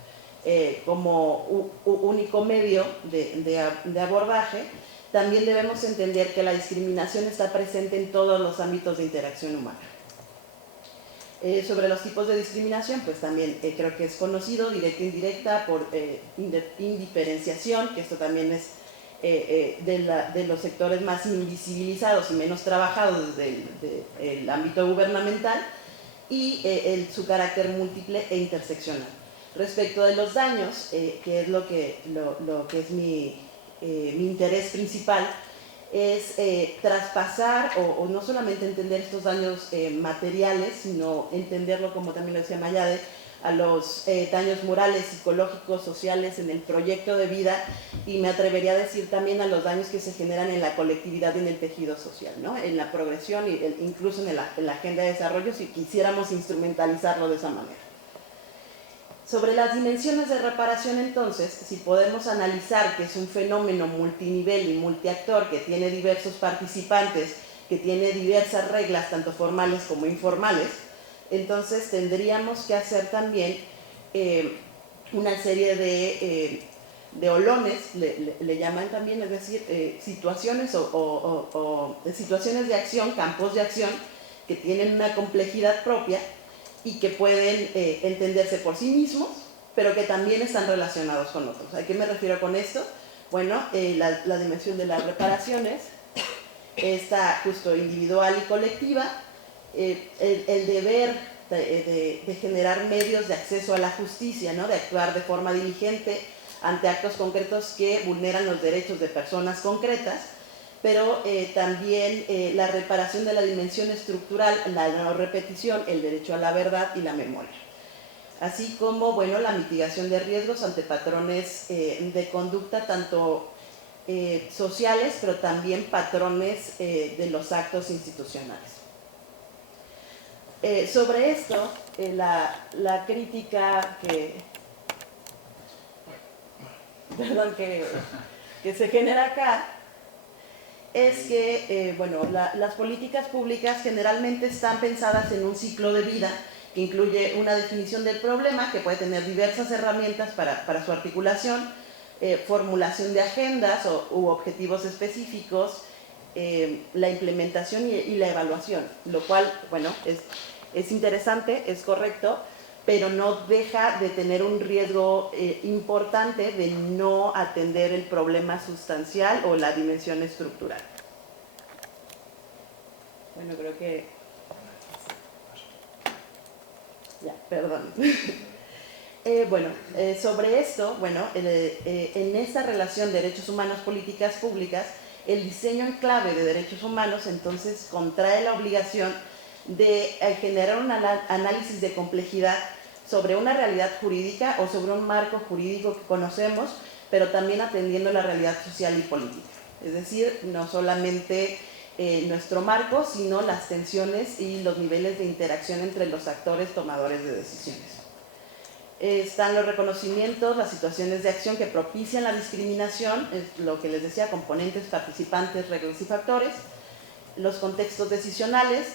único medio de abordaje, también debemos entender que la discriminación está presente en todos los ámbitos de interacción humana. Sobre los tipos de discriminación, pues también creo que es conocido, directa e indirecta, por indiferenciación, que esto también es de los sectores más invisibilizados y menos trabajados desde el ámbito gubernamental, y su carácter múltiple e interseccional. Respecto de los daños, que es lo que es mi interés principal, es traspasar o no solamente entender estos daños materiales, sino entenderlo, como también lo decía Mayade, a los daños morales, psicológicos, sociales en el proyecto de vida, y me atrevería a decir también a los daños que se generan en la colectividad y en el tejido social, ¿no? En la progresión e incluso en la agenda de desarrollo, si quisiéramos instrumentalizarlo de esa manera. Sobre las dimensiones de reparación, entonces, si podemos analizar que es un fenómeno multinivel y multiactor, que tiene diversos participantes, que tiene diversas reglas, tanto formales como informales, entonces tendríamos que hacer también una serie de olones, le llaman también, es decir, situaciones o situaciones de acción, campos de acción, que tienen una complejidad propia y que pueden entenderse por sí mismos, pero que también están relacionados con otros. ¿A qué me refiero con esto? Bueno, la dimensión de las reparaciones, esta justo individual y colectiva, el deber de generar medios de acceso a la justicia, ¿no? De actuar de forma diligente ante actos concretos que vulneran los derechos de personas concretas, pero también la reparación de la dimensión estructural, la no repetición, el derecho a la verdad y la memoria. Así como, bueno, la mitigación de riesgos ante patrones de conducta tanto sociales, pero también patrones de los actos institucionales. Sobre esto, la crítica que se genera acá es que, bueno, las políticas públicas generalmente están pensadas en un ciclo de vida que incluye una definición del problema, que puede tener diversas herramientas para su articulación, formulación de agendas u objetivos específicos, la implementación y la evaluación, lo cual, bueno, es interesante, es correcto, pero no deja de tener un riesgo importante de no atender el problema sustancial o la dimensión estructural. Bueno, creo que... Ya, perdón. Bueno, sobre esto, bueno, en esta relación derechos humanos, políticas públicas, el diseño en clave de derechos humanos entonces contrae la obligación de generar un análisis de complejidad sobre una realidad jurídica o sobre un marco jurídico que conocemos, pero también atendiendo la realidad social y política. Es decir, no solamente nuestro marco, sino las tensiones y los niveles de interacción entre los actores tomadores de decisiones. Están los reconocimientos, las situaciones de acción que propician la discriminación, es lo que les decía, componentes, participantes, reglas y factores, los contextos decisionales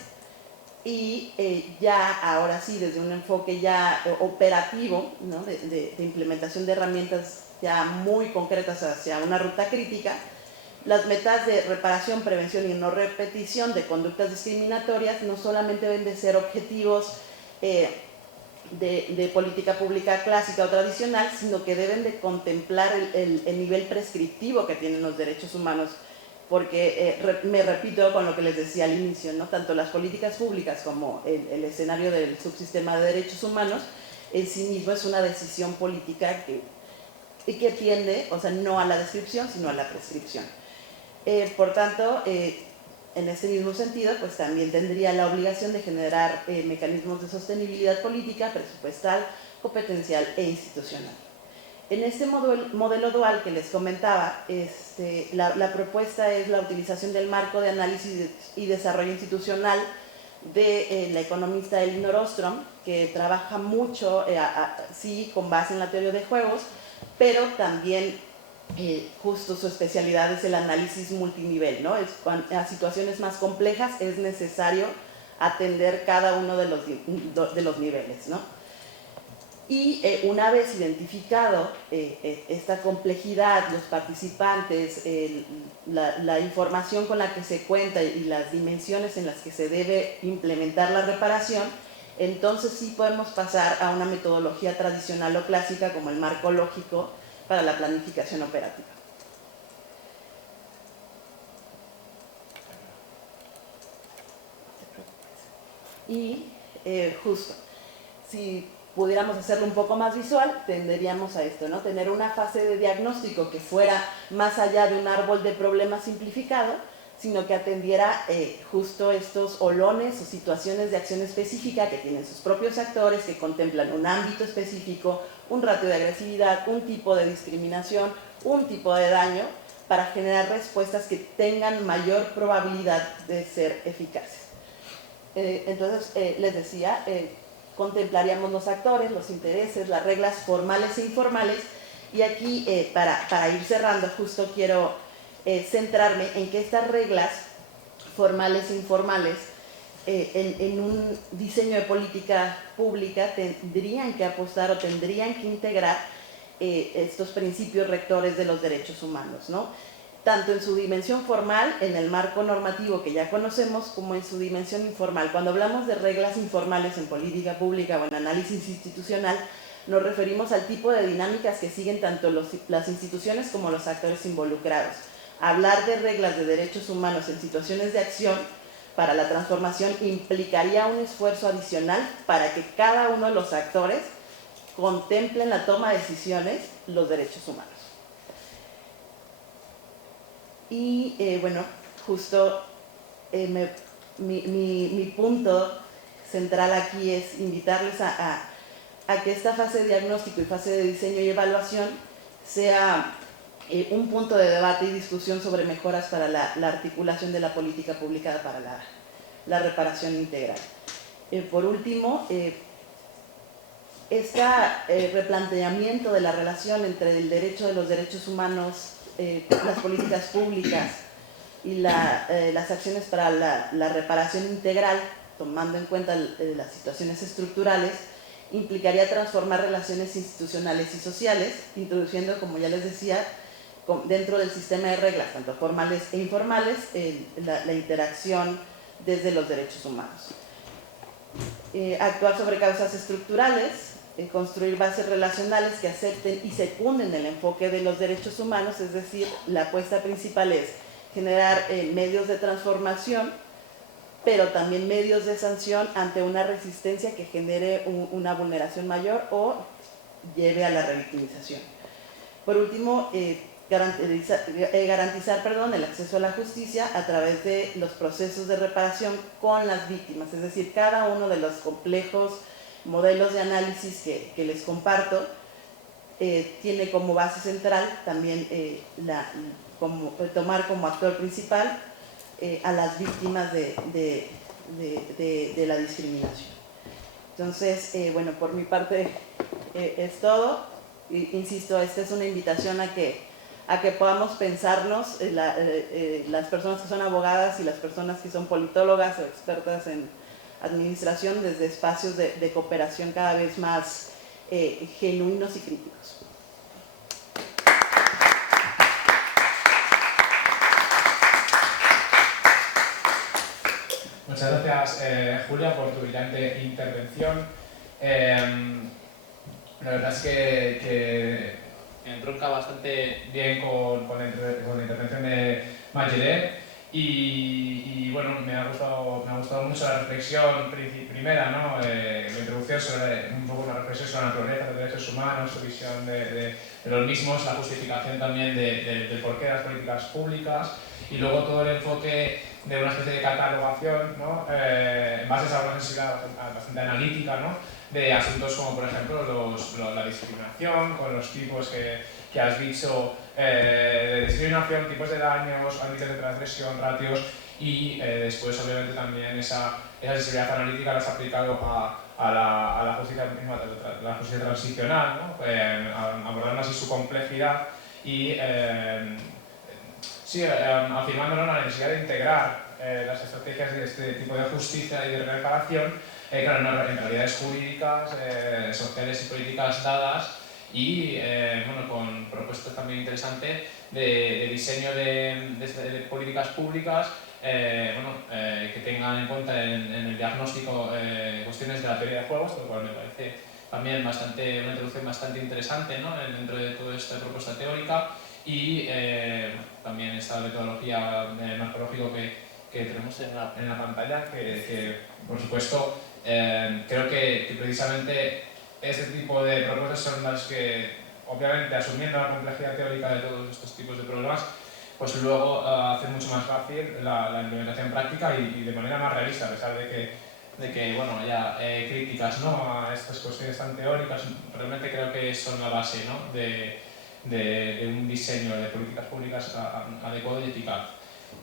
y ya ahora sí desde un enfoque ya operativo, ¿no? de implementación de herramientas ya muy concretas hacia una ruta crítica, las metas de reparación, prevención y no repetición de conductas discriminatorias no solamente deben de ser objetivos de política pública clásica o tradicional, sino que deben de contemplar el nivel prescriptivo que tienen los derechos humanos porque me repito con lo que les decía al inicio, ¿no? Tanto las políticas públicas como el escenario del subsistema de derechos humanos en sí mismo es una decisión política que tiende, o sea, no a la descripción, sino a la prescripción. Por tanto, en este mismo sentido, pues también tendría la obligación de generar mecanismos de sostenibilidad política, presupuestal, competencial e institucional. En este modelo dual que les comentaba, la propuesta es la utilización del marco de análisis y desarrollo institucional de la economista Elinor Ostrom, que trabaja mucho, sí, con base en la teoría de juegos, pero también justo su especialidad es el análisis multinivel, ¿no? A situaciones más complejas es necesario atender cada uno de los niveles, ¿no? Y una vez identificado esta complejidad, los participantes, la información con la que se cuenta y las dimensiones en las que se debe implementar la reparación, entonces sí podemos pasar a una metodología tradicional o clásica como el marco lógico para la planificación operativa. Y justo, si pudiéramos hacerlo un poco más visual, tenderíamos a esto, ¿no? Tener una fase de diagnóstico que fuera más allá de un árbol de problemas simplificado, sino que atendiera justo estos olones o situaciones de acción específica que tienen sus propios actores, que contemplan un ámbito específico, un ratio de agresividad, un tipo de discriminación, un tipo de daño, para generar respuestas que tengan mayor probabilidad de ser eficaces. Entonces, les decía, contemplaríamos los actores, los intereses, las reglas formales e informales, y aquí, para ir cerrando, justo quiero centrarme en que estas reglas formales e informales en un diseño de política pública tendrían que apostar o tendrían que integrar estos principios rectores de los derechos humanos, ¿no? Tanto en su dimensión formal, en el marco normativo que ya conocemos, como en su dimensión informal. Cuando hablamos de reglas informales en política pública o en análisis institucional, nos referimos al tipo de dinámicas que siguen tanto las instituciones como los actores involucrados. Hablar de reglas de derechos humanos en situaciones de acción para la transformación implicaría un esfuerzo adicional para que cada uno de los actores contemple en la toma de decisiones los derechos humanos. Y bueno, justo mi punto central aquí es invitarles a que esta fase de diagnóstico y fase de diseño y evaluación sea un punto de debate y discusión sobre mejoras para la articulación de la política pública para la reparación integral. Por último, este replanteamiento de la relación entre el derecho de los derechos humanos, las políticas públicas y las acciones para la reparación integral, tomando en cuenta las situaciones estructurales, implicaría transformar relaciones institucionales y sociales, introduciendo, como ya les decía, dentro del sistema de reglas, tanto formales e informales, la interacción desde los derechos humanos. Actuar sobre causas estructurales, construir bases relacionales que acepten y secunden el enfoque de los derechos humanos, es decir, la apuesta principal es generar medios de transformación, pero también medios de sanción ante una resistencia que genere una vulneración mayor o lleve a la revictimización. Por último, garantizar el acceso a la justicia a través de los procesos de reparación con las víctimas, es decir, cada uno de los complejos modelos de análisis que les comparto tiene como base central también tomar como actor principal a las víctimas de la discriminación. Entonces, bueno, por mi parte es todo. Insisto, esta es una invitación a que podamos pensarnos, las personas que son abogadas y las personas que son politólogas o expertas en administración, desde espacios de cooperación cada vez más genuinos y críticos. Muchas gracias, Julia, por tu brillante intervención. La verdad es que entronca bastante bien con la intervención de Mayeré. Y bueno, me ha gustado mucho la reflexión primera, ¿no? La introducción sobre un poco una reflexión sobre la naturaleza, los derechos humanos, su visión de los mismos, la justificación también del porqué de las políticas públicas y luego todo el enfoque de una especie de catalogación, ¿no? En base a una sensibilidad bastante analítica, ¿no? De asuntos como por ejemplo la discriminación, con los tipos que has dicho de discriminación, tipos de daños, ámbitos de transgresión, ratios y después obviamente también esa sensibilidad analítica la has aplicado a la justicia transicional, ¿no? Abordando así su complejidad y afirmando, ¿no?, la necesidad de integrar las estrategias de este tipo de justicia y de reparación claro, en realidades jurídicas, sociales y políticas dadas y bueno, con propuestas también interesantes de diseño de políticas públicas que tengan en cuenta en el diagnóstico cuestiones de la teoría de juegos, lo cual me parece también una introducción bastante interesante, ¿no?, dentro de toda esta propuesta teórica y también esta metodología metodológico que tenemos en la pantalla que por supuesto creo que precisamente este tipo de propuestas son las que, obviamente, asumiendo la complejidad teórica de todos estos tipos de problemas, pues luego hacen mucho más fácil la implementación práctica y de manera más realista, a pesar de que bueno, haya críticas, ¿no?, a estas cuestiones tan teóricas. Realmente creo que son la base, ¿no?, de un diseño de políticas públicas adecuado y eficaz.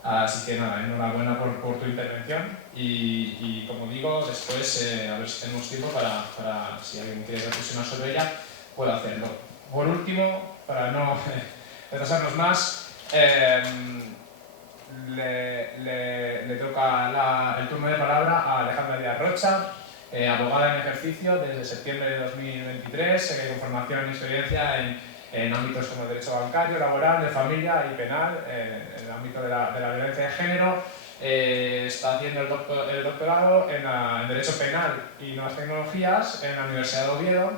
Así que nada, enhorabuena por tu intervención y como digo, después a ver si tenemos tiempo para si alguien quiere reflexionar sobre ella, pueda hacerlo. Por último, para no retrasarnos más, le toca el turno de palabra a Alejandra Díaz Rocha, abogada en ejercicio desde septiembre de 2023, con formación y experiencia en ámbitos como el derecho bancario, laboral, de familia y penal, en el ámbito de la violencia de género. Está haciendo el doctorado en Derecho Penal y Nuevas Tecnologías en la Universidad de Oviedo,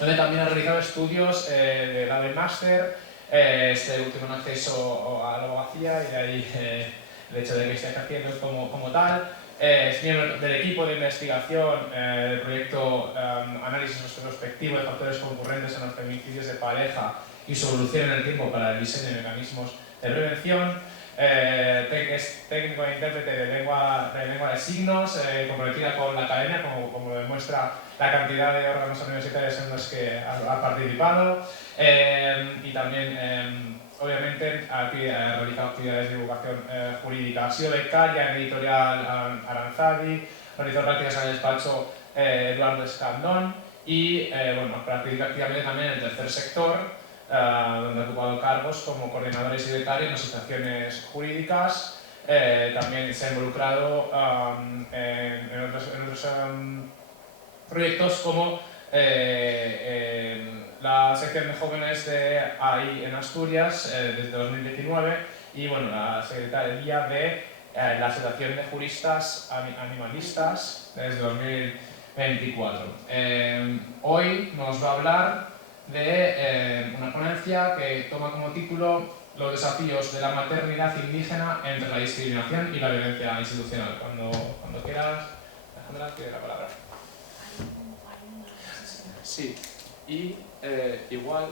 donde también ha realizado estudios de grado y máster, este último en acceso a la abogacía y de ahí el hecho de que esté ejerciendo como tal. Es miembro del equipo de investigación del proyecto Análisis Retrospectivo de Factores Concurrentes en los Feminicidios de Pareja y su evolución en el tiempo para el diseño de mecanismos de prevención. Es técnico e intérprete de lengua de signos, comprometida con la academia, como demuestra la cantidad de órganos universitarios en los que ha participado. Y también obviamente ha realizado actividades de divulgación jurídica. Ha sido becaria en editorial Aranzadi, realizó prácticas en el despacho Eduardo Escandón y bueno, participa activamente también en el tercer sector, donde ha ocupado cargos como coordinadora y secretaria en asociaciones jurídicas. También se ha involucrado en otros proyectos como la sección de jóvenes de AI en Asturias desde 2019 y bueno, la secretaría de la Asociación de Juristas Animalistas desde 2024. Hoy nos va a hablar de una ponencia que toma como título Los desafíos de la maternidad indígena entre la discriminación y la violencia institucional. Cuando quieras, Alejandra, tiene la palabra. Sí, y igual,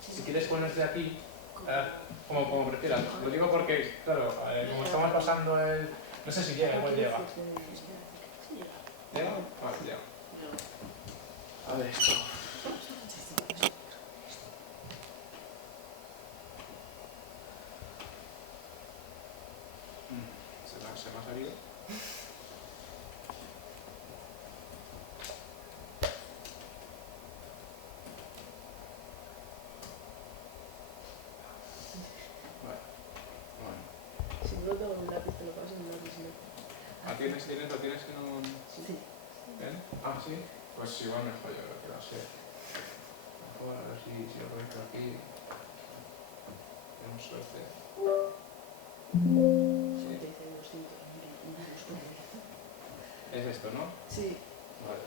si quieres ponerte aquí, como prefieras. Lo digo porque, claro, como estamos pasando el... No sé si llega, igual llega. ¿Llega? Vale, llega. A ver esto. ¿Se me ha salido? Si no tengo un lápiz, te lo paso en un lápiz. ¿Ah, tienes que no...? Sí. ¿Ven? Ah, sí. Pues igual mejor, yo creo que va a ser. Mejor, a ver si lo conecto aquí. Tenemos suerte. Sí. Es esto, ¿no? Sí. Vale.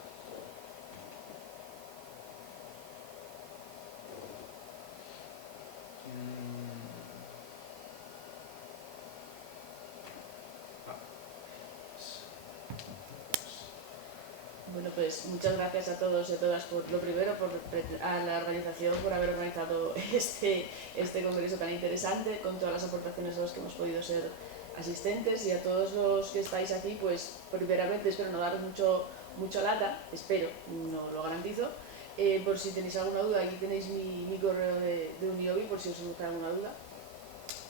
Bueno, pues muchas gracias a todos y a todas por lo primero, a la organización por haber organizado este congreso tan interesante con todas las aportaciones a los que hemos podido ser asistentes, y a todos los que estáis aquí, pues primeramente espero no daros mucha lata, espero, no lo garantizo. Por si tenéis alguna duda, aquí tenéis mi correo de Uniobi por si os surge alguna duda.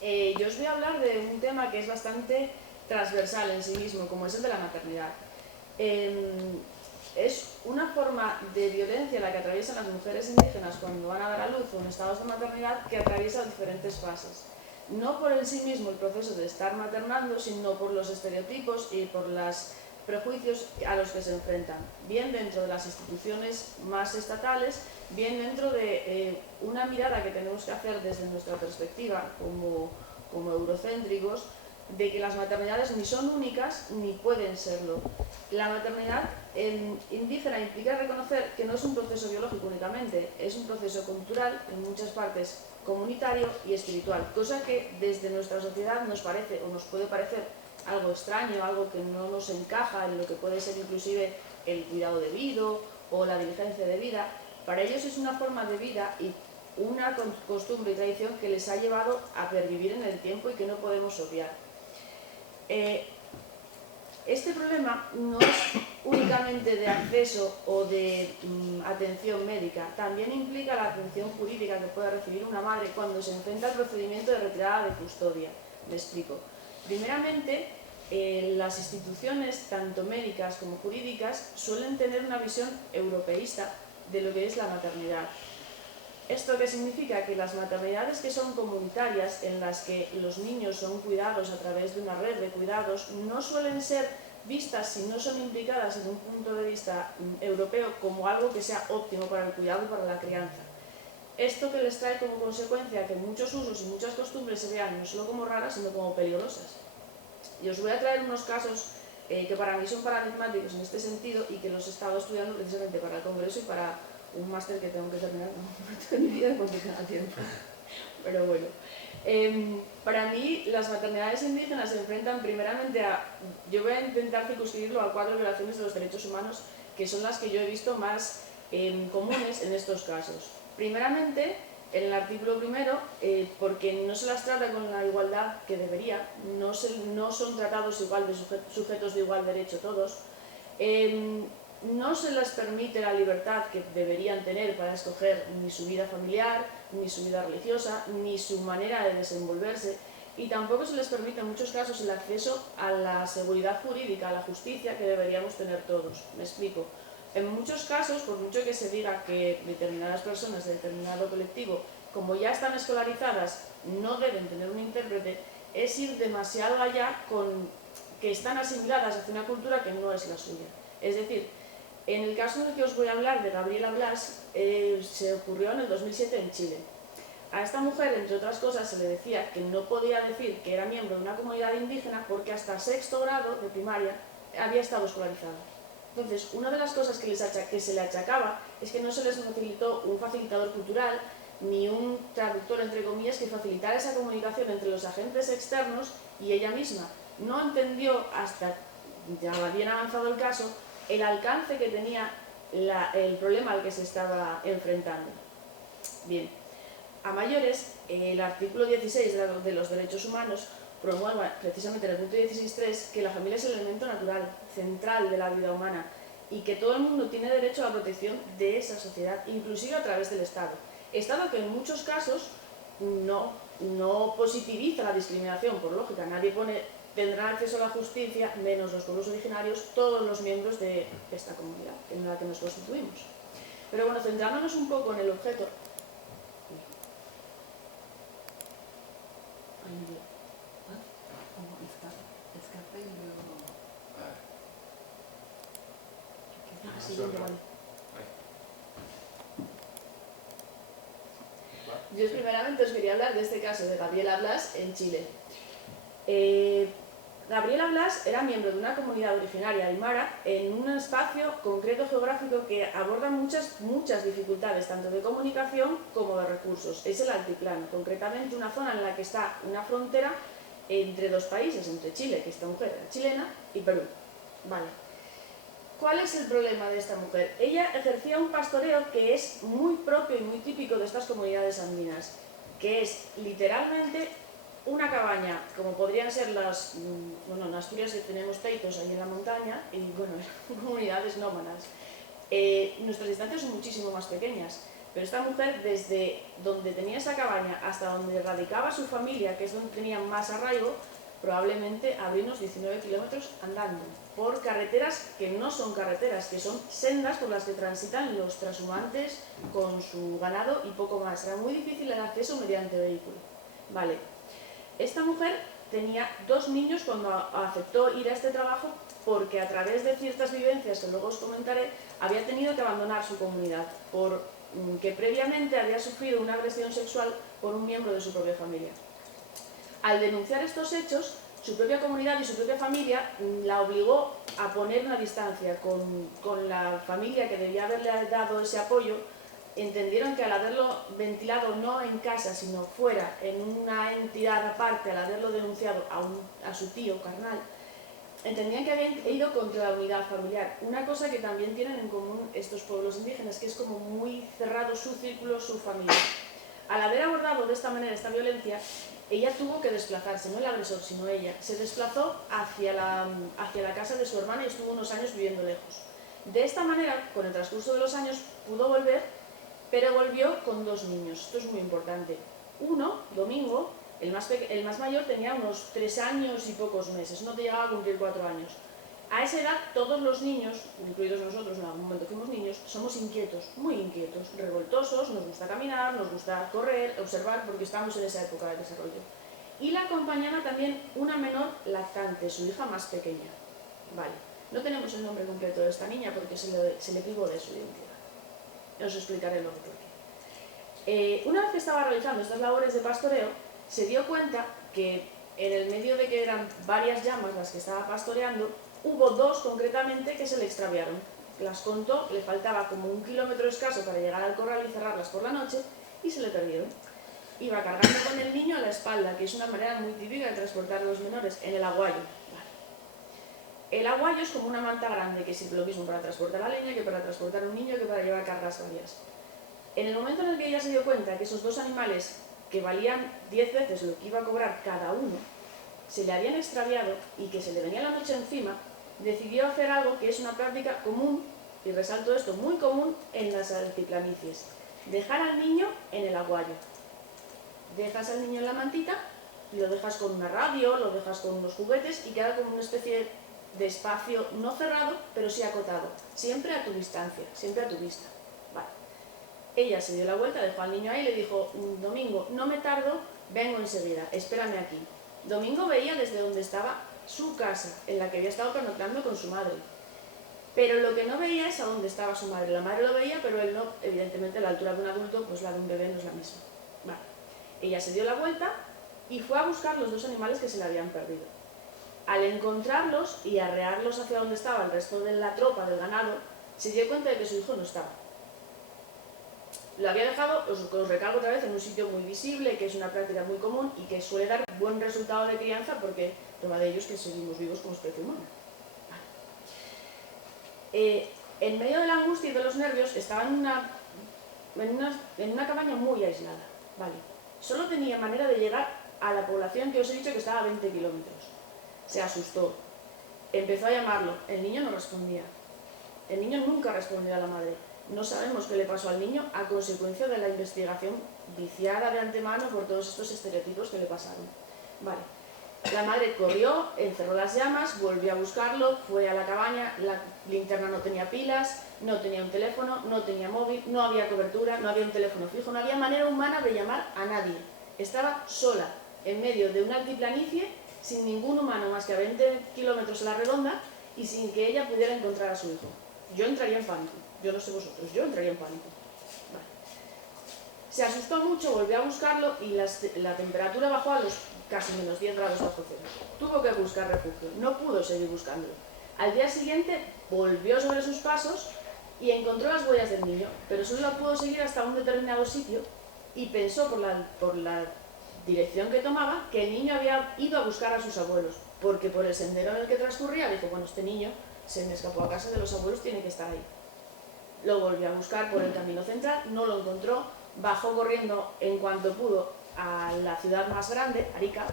Yo os voy a hablar de un tema que es bastante transversal en sí mismo, como es el de la maternidad. Es una forma de violencia la que atraviesan las mujeres indígenas cuando van a dar a luz o en estados de maternidad, que atraviesa diferentes fases. No por en sí mismo el proceso de estar maternando, sino por los estereotipos y por los prejuicios a los que se enfrentan, bien dentro de las instituciones más estatales, bien dentro de una mirada que tenemos que hacer desde nuestra perspectiva como eurocéntricos, de que las maternidades ni son únicas ni pueden serlo. La maternidad indígena implica reconocer que no es un proceso biológico únicamente, es un proceso cultural, en muchas partes comunitario y espiritual, cosa que desde nuestra sociedad nos parece o nos puede parecer algo extraño, algo que no nos encaja en lo que puede ser inclusive el cuidado debido o la diligencia debida. Para ellos es una forma de vida y una costumbre y tradición que les ha llevado a pervivir en el tiempo y que no podemos obviar. Este problema no es únicamente de acceso o de atención médica, también implica la atención jurídica que puede recibir una madre cuando se enfrenta al procedimiento de retirada de custodia. Me explico. Primeramente, las instituciones, tanto médicas como jurídicas, suelen tener una visión europeísta de lo que es la maternidad. ¿Esto qué significa? Que las maternidades que son comunitarias, en las que los niños son cuidados a través de una red de cuidados, no suelen ser vistas, si no son implicadas en un punto de vista europeo, como algo que sea óptimo para el cuidado y para la crianza. Esto que les trae como consecuencia que muchos usos y muchas costumbres se vean no solo como raras, sino como peligrosas. Y os voy a traer unos casos que para mí son paradigmáticos en este sentido y que los he estado estudiando precisamente para el congreso y para un máster que tengo que terminar, no tengo ni idea de cuánto queda tiempo. Pero bueno, para mí las maternidades indígenas se enfrentan primeramente a, yo voy a intentar circunscribirlo a 4 violaciones de los derechos humanos, que son las que yo he visto más comunes en estos casos. Primeramente, en el artículo primero, porque no se las trata con la igualdad que debería, no son tratados igual de sujetos de igual derecho todos, no se les permite la libertad que deberían tener para escoger ni su vida familiar, ni su vida religiosa, ni su manera de desenvolverse, y tampoco se les permite en muchos casos el acceso a la seguridad jurídica, a la justicia que deberíamos tener todos. Me explico. En muchos casos, por mucho que se diga que determinadas personas de determinado colectivo, como ya están escolarizadas, no deben tener un intérprete, es ir demasiado allá con que están asimiladas hacia una cultura que no es la suya. Es decir, en el caso del que os voy a hablar de Gabriela Blas, se ocurrió en el 2007 en Chile. A esta mujer, entre otras cosas, se le decía que no podía decir que era miembro de una comunidad indígena porque hasta 6º grado de primaria había estado escolarizada. Entonces, una de las cosas que se le achacaba es que no se les facilitó un facilitador cultural ni un traductor, entre comillas, que facilitara esa comunicación entre los agentes externos y ella misma. No entendió, hasta ya bien avanzado el caso, el alcance que tenía el problema al que se estaba enfrentando. Bien, a mayores, el artículo 16 de los derechos humanos promueve precisamente en el punto 16.3 que la familia es el elemento natural, central de la vida humana y que todo el mundo tiene derecho a la protección de esa sociedad, inclusive a través del Estado. Estado que en muchos casos no positiviza la discriminación, por lógica, nadie pone tendrán acceso a la justicia, menos los pueblos originarios, todos los miembros de esta comunidad en la que nos constituimos. Pero bueno, centrándonos un poco en el objeto. Yo primeramente os quería hablar de este caso de Gabriela Blas en Chile. Gabriela Blas era miembro de una comunidad originaria aymara en un espacio concreto geográfico que aborda muchas dificultades, tanto de comunicación como de recursos. Es el altiplano, concretamente una zona en la que está una frontera entre dos países, entre Chile, que esta mujer era chilena, y Perú. Vale. ¿cuál es el problema de esta mujer? Ella ejercía un pastoreo que es muy propio y muy típico de estas comunidades andinas, que es literalmente una cabaña, como podrían ser las, bueno, en Asturias tenemos teitos ahí en la montaña y bueno, comunidades nómadas. Nuestras distancias son muchísimo más pequeñas, pero esta mujer desde donde tenía esa cabaña hasta donde radicaba su familia, que es donde tenía más arraigo, probablemente habría unos 19 kilómetros andando, por carreteras que no son carreteras, que son sendas por las que transitan los trashumantes con su ganado y poco más. Era muy difícil el acceso mediante vehículo. Vale. Esta mujer tenía 2 niños cuando aceptó ir a este trabajo porque a través de ciertas vivencias que luego os comentaré, había tenido que abandonar su comunidad porque previamente había sufrido una agresión sexual por un miembro de su propia familia. Al denunciar estos hechos, su propia comunidad y su propia familia la obligó a poner una distancia con la familia que debía haberle dado ese apoyo. Entendieron que al haberlo ventilado no en casa, sino fuera, en una entidad aparte, al haberlo denunciado a su tío carnal, entendían que habían ido contra la unidad familiar. Una cosa que también tienen en común estos pueblos indígenas, que es como muy cerrado su círculo, su familia. Al haber abordado de esta manera esta violencia, ella tuvo que desplazarse, no el agresor, sino ella. Se desplazó hacia la casa de su hermana y estuvo unos años viviendo lejos. De esta manera, con el transcurso de los años, pudo volver, pero volvió con 2 niños. Esto es muy importante. Uno, Domingo, el más mayor, tenía unos 3 años y pocos meses, no llegaba a cumplir 4 años. A esa edad, todos los niños, incluidos nosotros en algún momento fuimos niños, somos inquietos, muy inquietos, revoltosos, nos gusta caminar, nos gusta correr, observar, porque estamos en esa época de desarrollo. Y la acompañaba también una menor lactante, su hija más pequeña. Vale, no tenemos el nombre completo de esta niña porque se le privó de su identidad. Os explicaré luego por qué. Una vez que estaba realizando estas labores de pastoreo, se dio cuenta que en el medio de que eran varias llamas las que estaba pastoreando, hubo 2 concretamente que se le extraviaron. Las contó, le faltaba como 1 kilómetro escaso para llegar al corral y cerrarlas por la noche, y se le perdieron. Iba cargando con el niño a la espalda, que es una manera muy típica de transportar a los menores, en el aguayo. Vale. El aguayo es como una manta grande que sirve lo mismo para transportar la leña que para transportar un niño que para llevar cargas varias. En el momento en el que ella se dio cuenta que esos 2 animales, que valían 10 veces lo que iba a cobrar cada uno, se le habían extraviado y que se le venía la noche encima, decidió hacer algo que es una práctica común, y resalto esto, muy común en las altiplanicies: dejar al niño en el aguayo. Dejas al niño en la mantita, lo dejas con una radio, lo dejas con unos juguetes y queda como una especie de espacio no cerrado, pero sí acotado, siempre a tu distancia, siempre a tu vista. Vale. Ella se dio la vuelta, dejó al niño ahí y le dijo: Domingo, no me tardo, vengo enseguida, espérame aquí. Domingo veía desde donde estaba su casa, en la que había estado pernoctando con su madre. Pero lo que no veía es a dónde estaba su madre. La madre lo veía, pero él no. Evidentemente, la altura de un adulto, pues la de un bebé no es la misma. Vale. Ella se dio la vuelta y fue a buscar los 2 animales que se le habían perdido. Al encontrarlos y arrearlos hacia donde estaba el resto de la tropa, del ganado, se dio cuenta de que su hijo no estaba. Lo había dejado, os recalco otra vez, en un sitio muy visible, que es una práctica muy común y que suele dar buen resultado de crianza, porque prueba de ello es que seguimos vivos como especie humana. En medio de la angustia y de los nervios estaba en una cabaña muy aislada. Vale. Solo tenía manera de llegar a la población que os he dicho que estaba a 20 kilómetros. Se asustó. Empezó a llamarlo. El niño no respondía. El niño nunca respondió a la madre. No sabemos qué le pasó al niño a consecuencia de la investigación viciada de antemano por todos estos estereotipos que le pasaron. Vale. La madre corrió, encerró las llamas, volvió a buscarlo, fue a la cabaña, la linterna no tenía pilas, no tenía un teléfono, no tenía móvil, no había cobertura, no había un teléfono fijo, no había manera humana de llamar a nadie. Estaba sola, en medio de una altiplanicie, sin ningún humano más que a 20 kilómetros a la redonda y sin que ella pudiera encontrar a su hijo. Yo entraría en pánico. Yo no sé vosotros, yo entraría en pánico. Vale. Se asustó mucho, volvió a buscarlo y la temperatura bajó a los casi menos 10 grados bajo cero. Tuvo que buscar refugio, no pudo seguir buscándolo. Al día siguiente volvió sobre sus pasos y encontró las huellas del niño, pero solo la pudo seguir hasta un determinado sitio y pensó por la dirección que tomaba que el niño había ido a buscar a sus abuelos, porque por el sendero en el que transcurría dijo: bueno, este niño se me escapó a casa de los abuelos, tiene que estar ahí. Lo volvió a buscar por el camino central, no lo encontró, bajó corriendo en cuanto pudo a la ciudad más grande, Arica,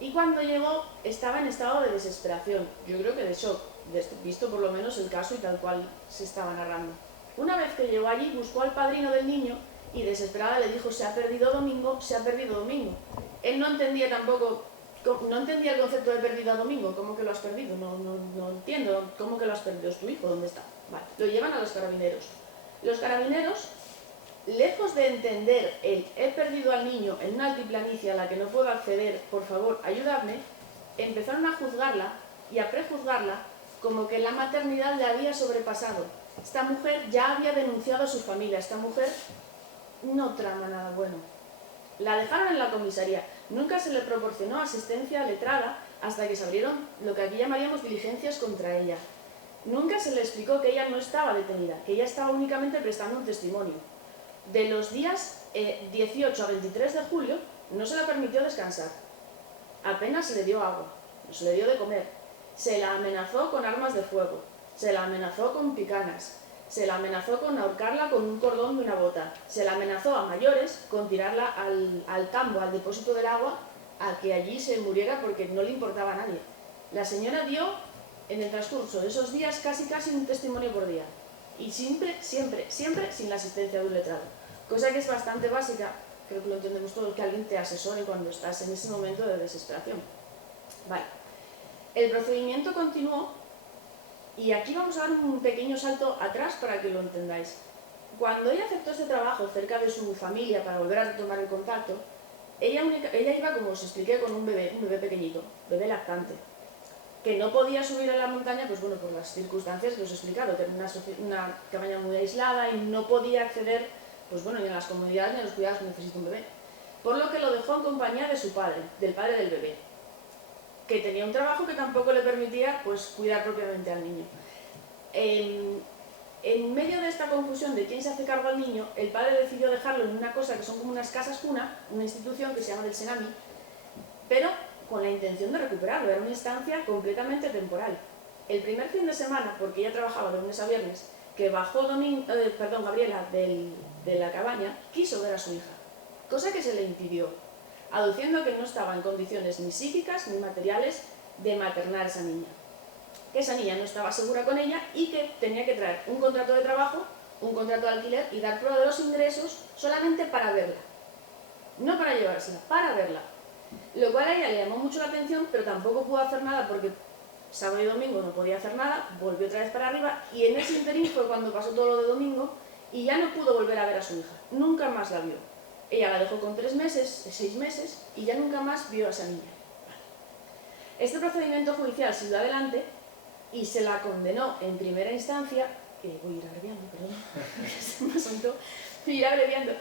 y cuando llegó estaba en estado de desesperación, yo creo que de shock, visto por lo menos el caso y tal cual se estaba narrando. Una vez que llegó allí, buscó al padrino del niño y desesperada le dijo: se ha perdido Domingo, se ha perdido Domingo. Él no entendía tampoco, no entendía el concepto de perdido a Domingo. ¿Cómo que lo has perdido? No entiendo. ¿Cómo que lo has perdido? ¿Es tu hijo? ¿Dónde está? Vale, lo llevan a los carabineros. Los carabineros, lejos de entender el he perdido al niño en una altiplanicie a la que no puedo acceder, por favor, ayudadme, empezaron a juzgarla y a prejuzgarla como que la maternidad le había sobrepasado. Esta mujer ya había denunciado a su familia, esta mujer no trama nada bueno. La dejaron en la comisaría, nunca se le proporcionó asistencia letrada hasta que se abrieron lo que aquí llamaríamos diligencias contra ella. Nunca se le explicó que ella no estaba detenida, que ella estaba únicamente prestando un testimonio. De los días 18 a 23 de julio no se le permitió descansar. Apenas se le dio agua, no se le dio de comer. Se la amenazó con armas de fuego, se la amenazó con picanas, se la amenazó con ahorcarla con un cordón de una bota, se la amenazó a mayores con tirarla al tambo, al depósito del agua, a que allí se muriera porque no le importaba a nadie. La señora dio en el transcurso de esos días casi un testimonio por día. Y siempre sin la asistencia de un letrado. Cosa que es bastante básica, creo que lo entendemos todos, que alguien te asesore cuando estás en ese momento de desesperación. Vale. El procedimiento continuó y aquí vamos a dar un pequeño salto atrás para que lo entendáis. Cuando ella aceptó este trabajo cerca de su familia para volver a retomar el contacto, ella iba, como os expliqué, con un bebé pequeñito, bebé lactante, que no podía subir a la montaña, pues bueno, por las circunstancias que os he explicado, tenía una cabaña muy aislada y no podía acceder, pues bueno, ni a las comunidades ni a los cuidados que necesita un bebé. Por lo que lo dejó en compañía de su padre, del padre del bebé, que tenía un trabajo que tampoco le permitía, pues, cuidar propiamente al niño. En medio de esta confusión de quién se hace cargo al niño, el padre decidió dejarlo en una cosa que son como unas casas cuna, una institución que se llama del Senami, pero con la intención de recuperarlo, era una instancia completamente temporal. El primer fin de semana, porque ella trabajaba de lunes a viernes, que bajó Gabriela de la cabaña, quiso ver a su hija, cosa que se le impidió, aduciendo que no estaba en condiciones ni psíquicas ni materiales de maternar a esa niña. Que esa niña no estaba segura con ella y que tenía que traer un contrato de trabajo, un contrato de alquiler y dar prueba de los ingresos solamente para verla. No para llevársela, para verla. Lo cual a ella le llamó mucho la atención, pero tampoco pudo hacer nada porque sábado y domingo no podía hacer nada, volvió otra vez para arriba y en ese interín fue cuando pasó todo lo de domingo y ya no pudo volver a ver a su hija. Nunca más la vio. Ella la dejó con 6 meses y ya nunca más vio a esa niña. Este procedimiento judicial siguió adelante y se la condenó en primera instancia, voy a ir abreviando, perdón, ir abreviando,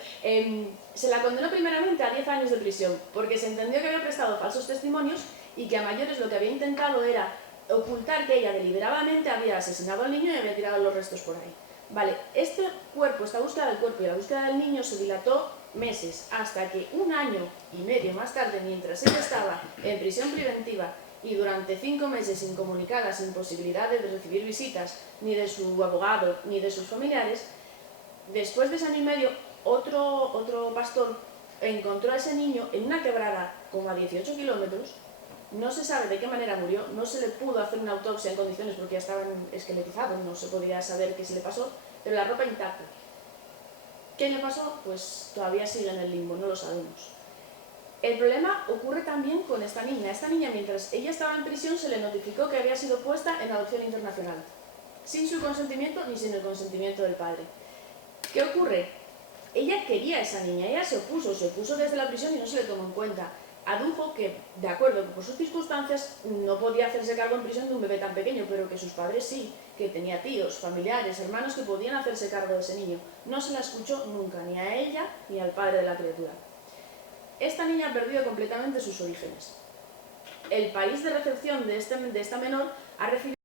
se la condenó primeramente a 10 años de prisión porque se entendió que había prestado falsos testimonios y que a mayores lo que había intentado era ocultar que ella deliberadamente había asesinado al niño y había tirado los restos por ahí. Vale, esta búsqueda del cuerpo y la búsqueda del niño se dilató meses, hasta que 1 año y medio más tarde, mientras ella estaba en prisión preventiva y durante 5 meses incomunicada, sin posibilidad de recibir visitas ni de su abogado ni de sus familiares, después de ese año y medio, otro pastor encontró a ese niño en una quebrada como a 18 kilómetros. No se sabe de qué manera murió, no se le pudo hacer una autopsia en condiciones porque ya estaban esqueletizados, no se podía saber qué se le pasó, pero la ropa intacta. ¿Qué le pasó? Pues todavía sigue en el limbo, no lo sabemos. El problema ocurre también con esta niña. Esta niña, mientras ella estaba en prisión, se le notificó que había sido puesta en adopción internacional, sin su consentimiento ni sin el consentimiento del padre. ¿Qué ocurre? Ella quería a esa niña, ella se opuso desde la prisión y no se le tomó en cuenta. Adujo que, de acuerdo por sus circunstancias, no podía hacerse cargo en prisión de un bebé tan pequeño, pero que sus padres sí, que tenía tíos, familiares, hermanos que podían hacerse cargo de ese niño. No se la escuchó nunca, ni a ella ni al padre de la criatura. Esta niña ha perdido completamente sus orígenes. El país de recepción de esta menor ha recibido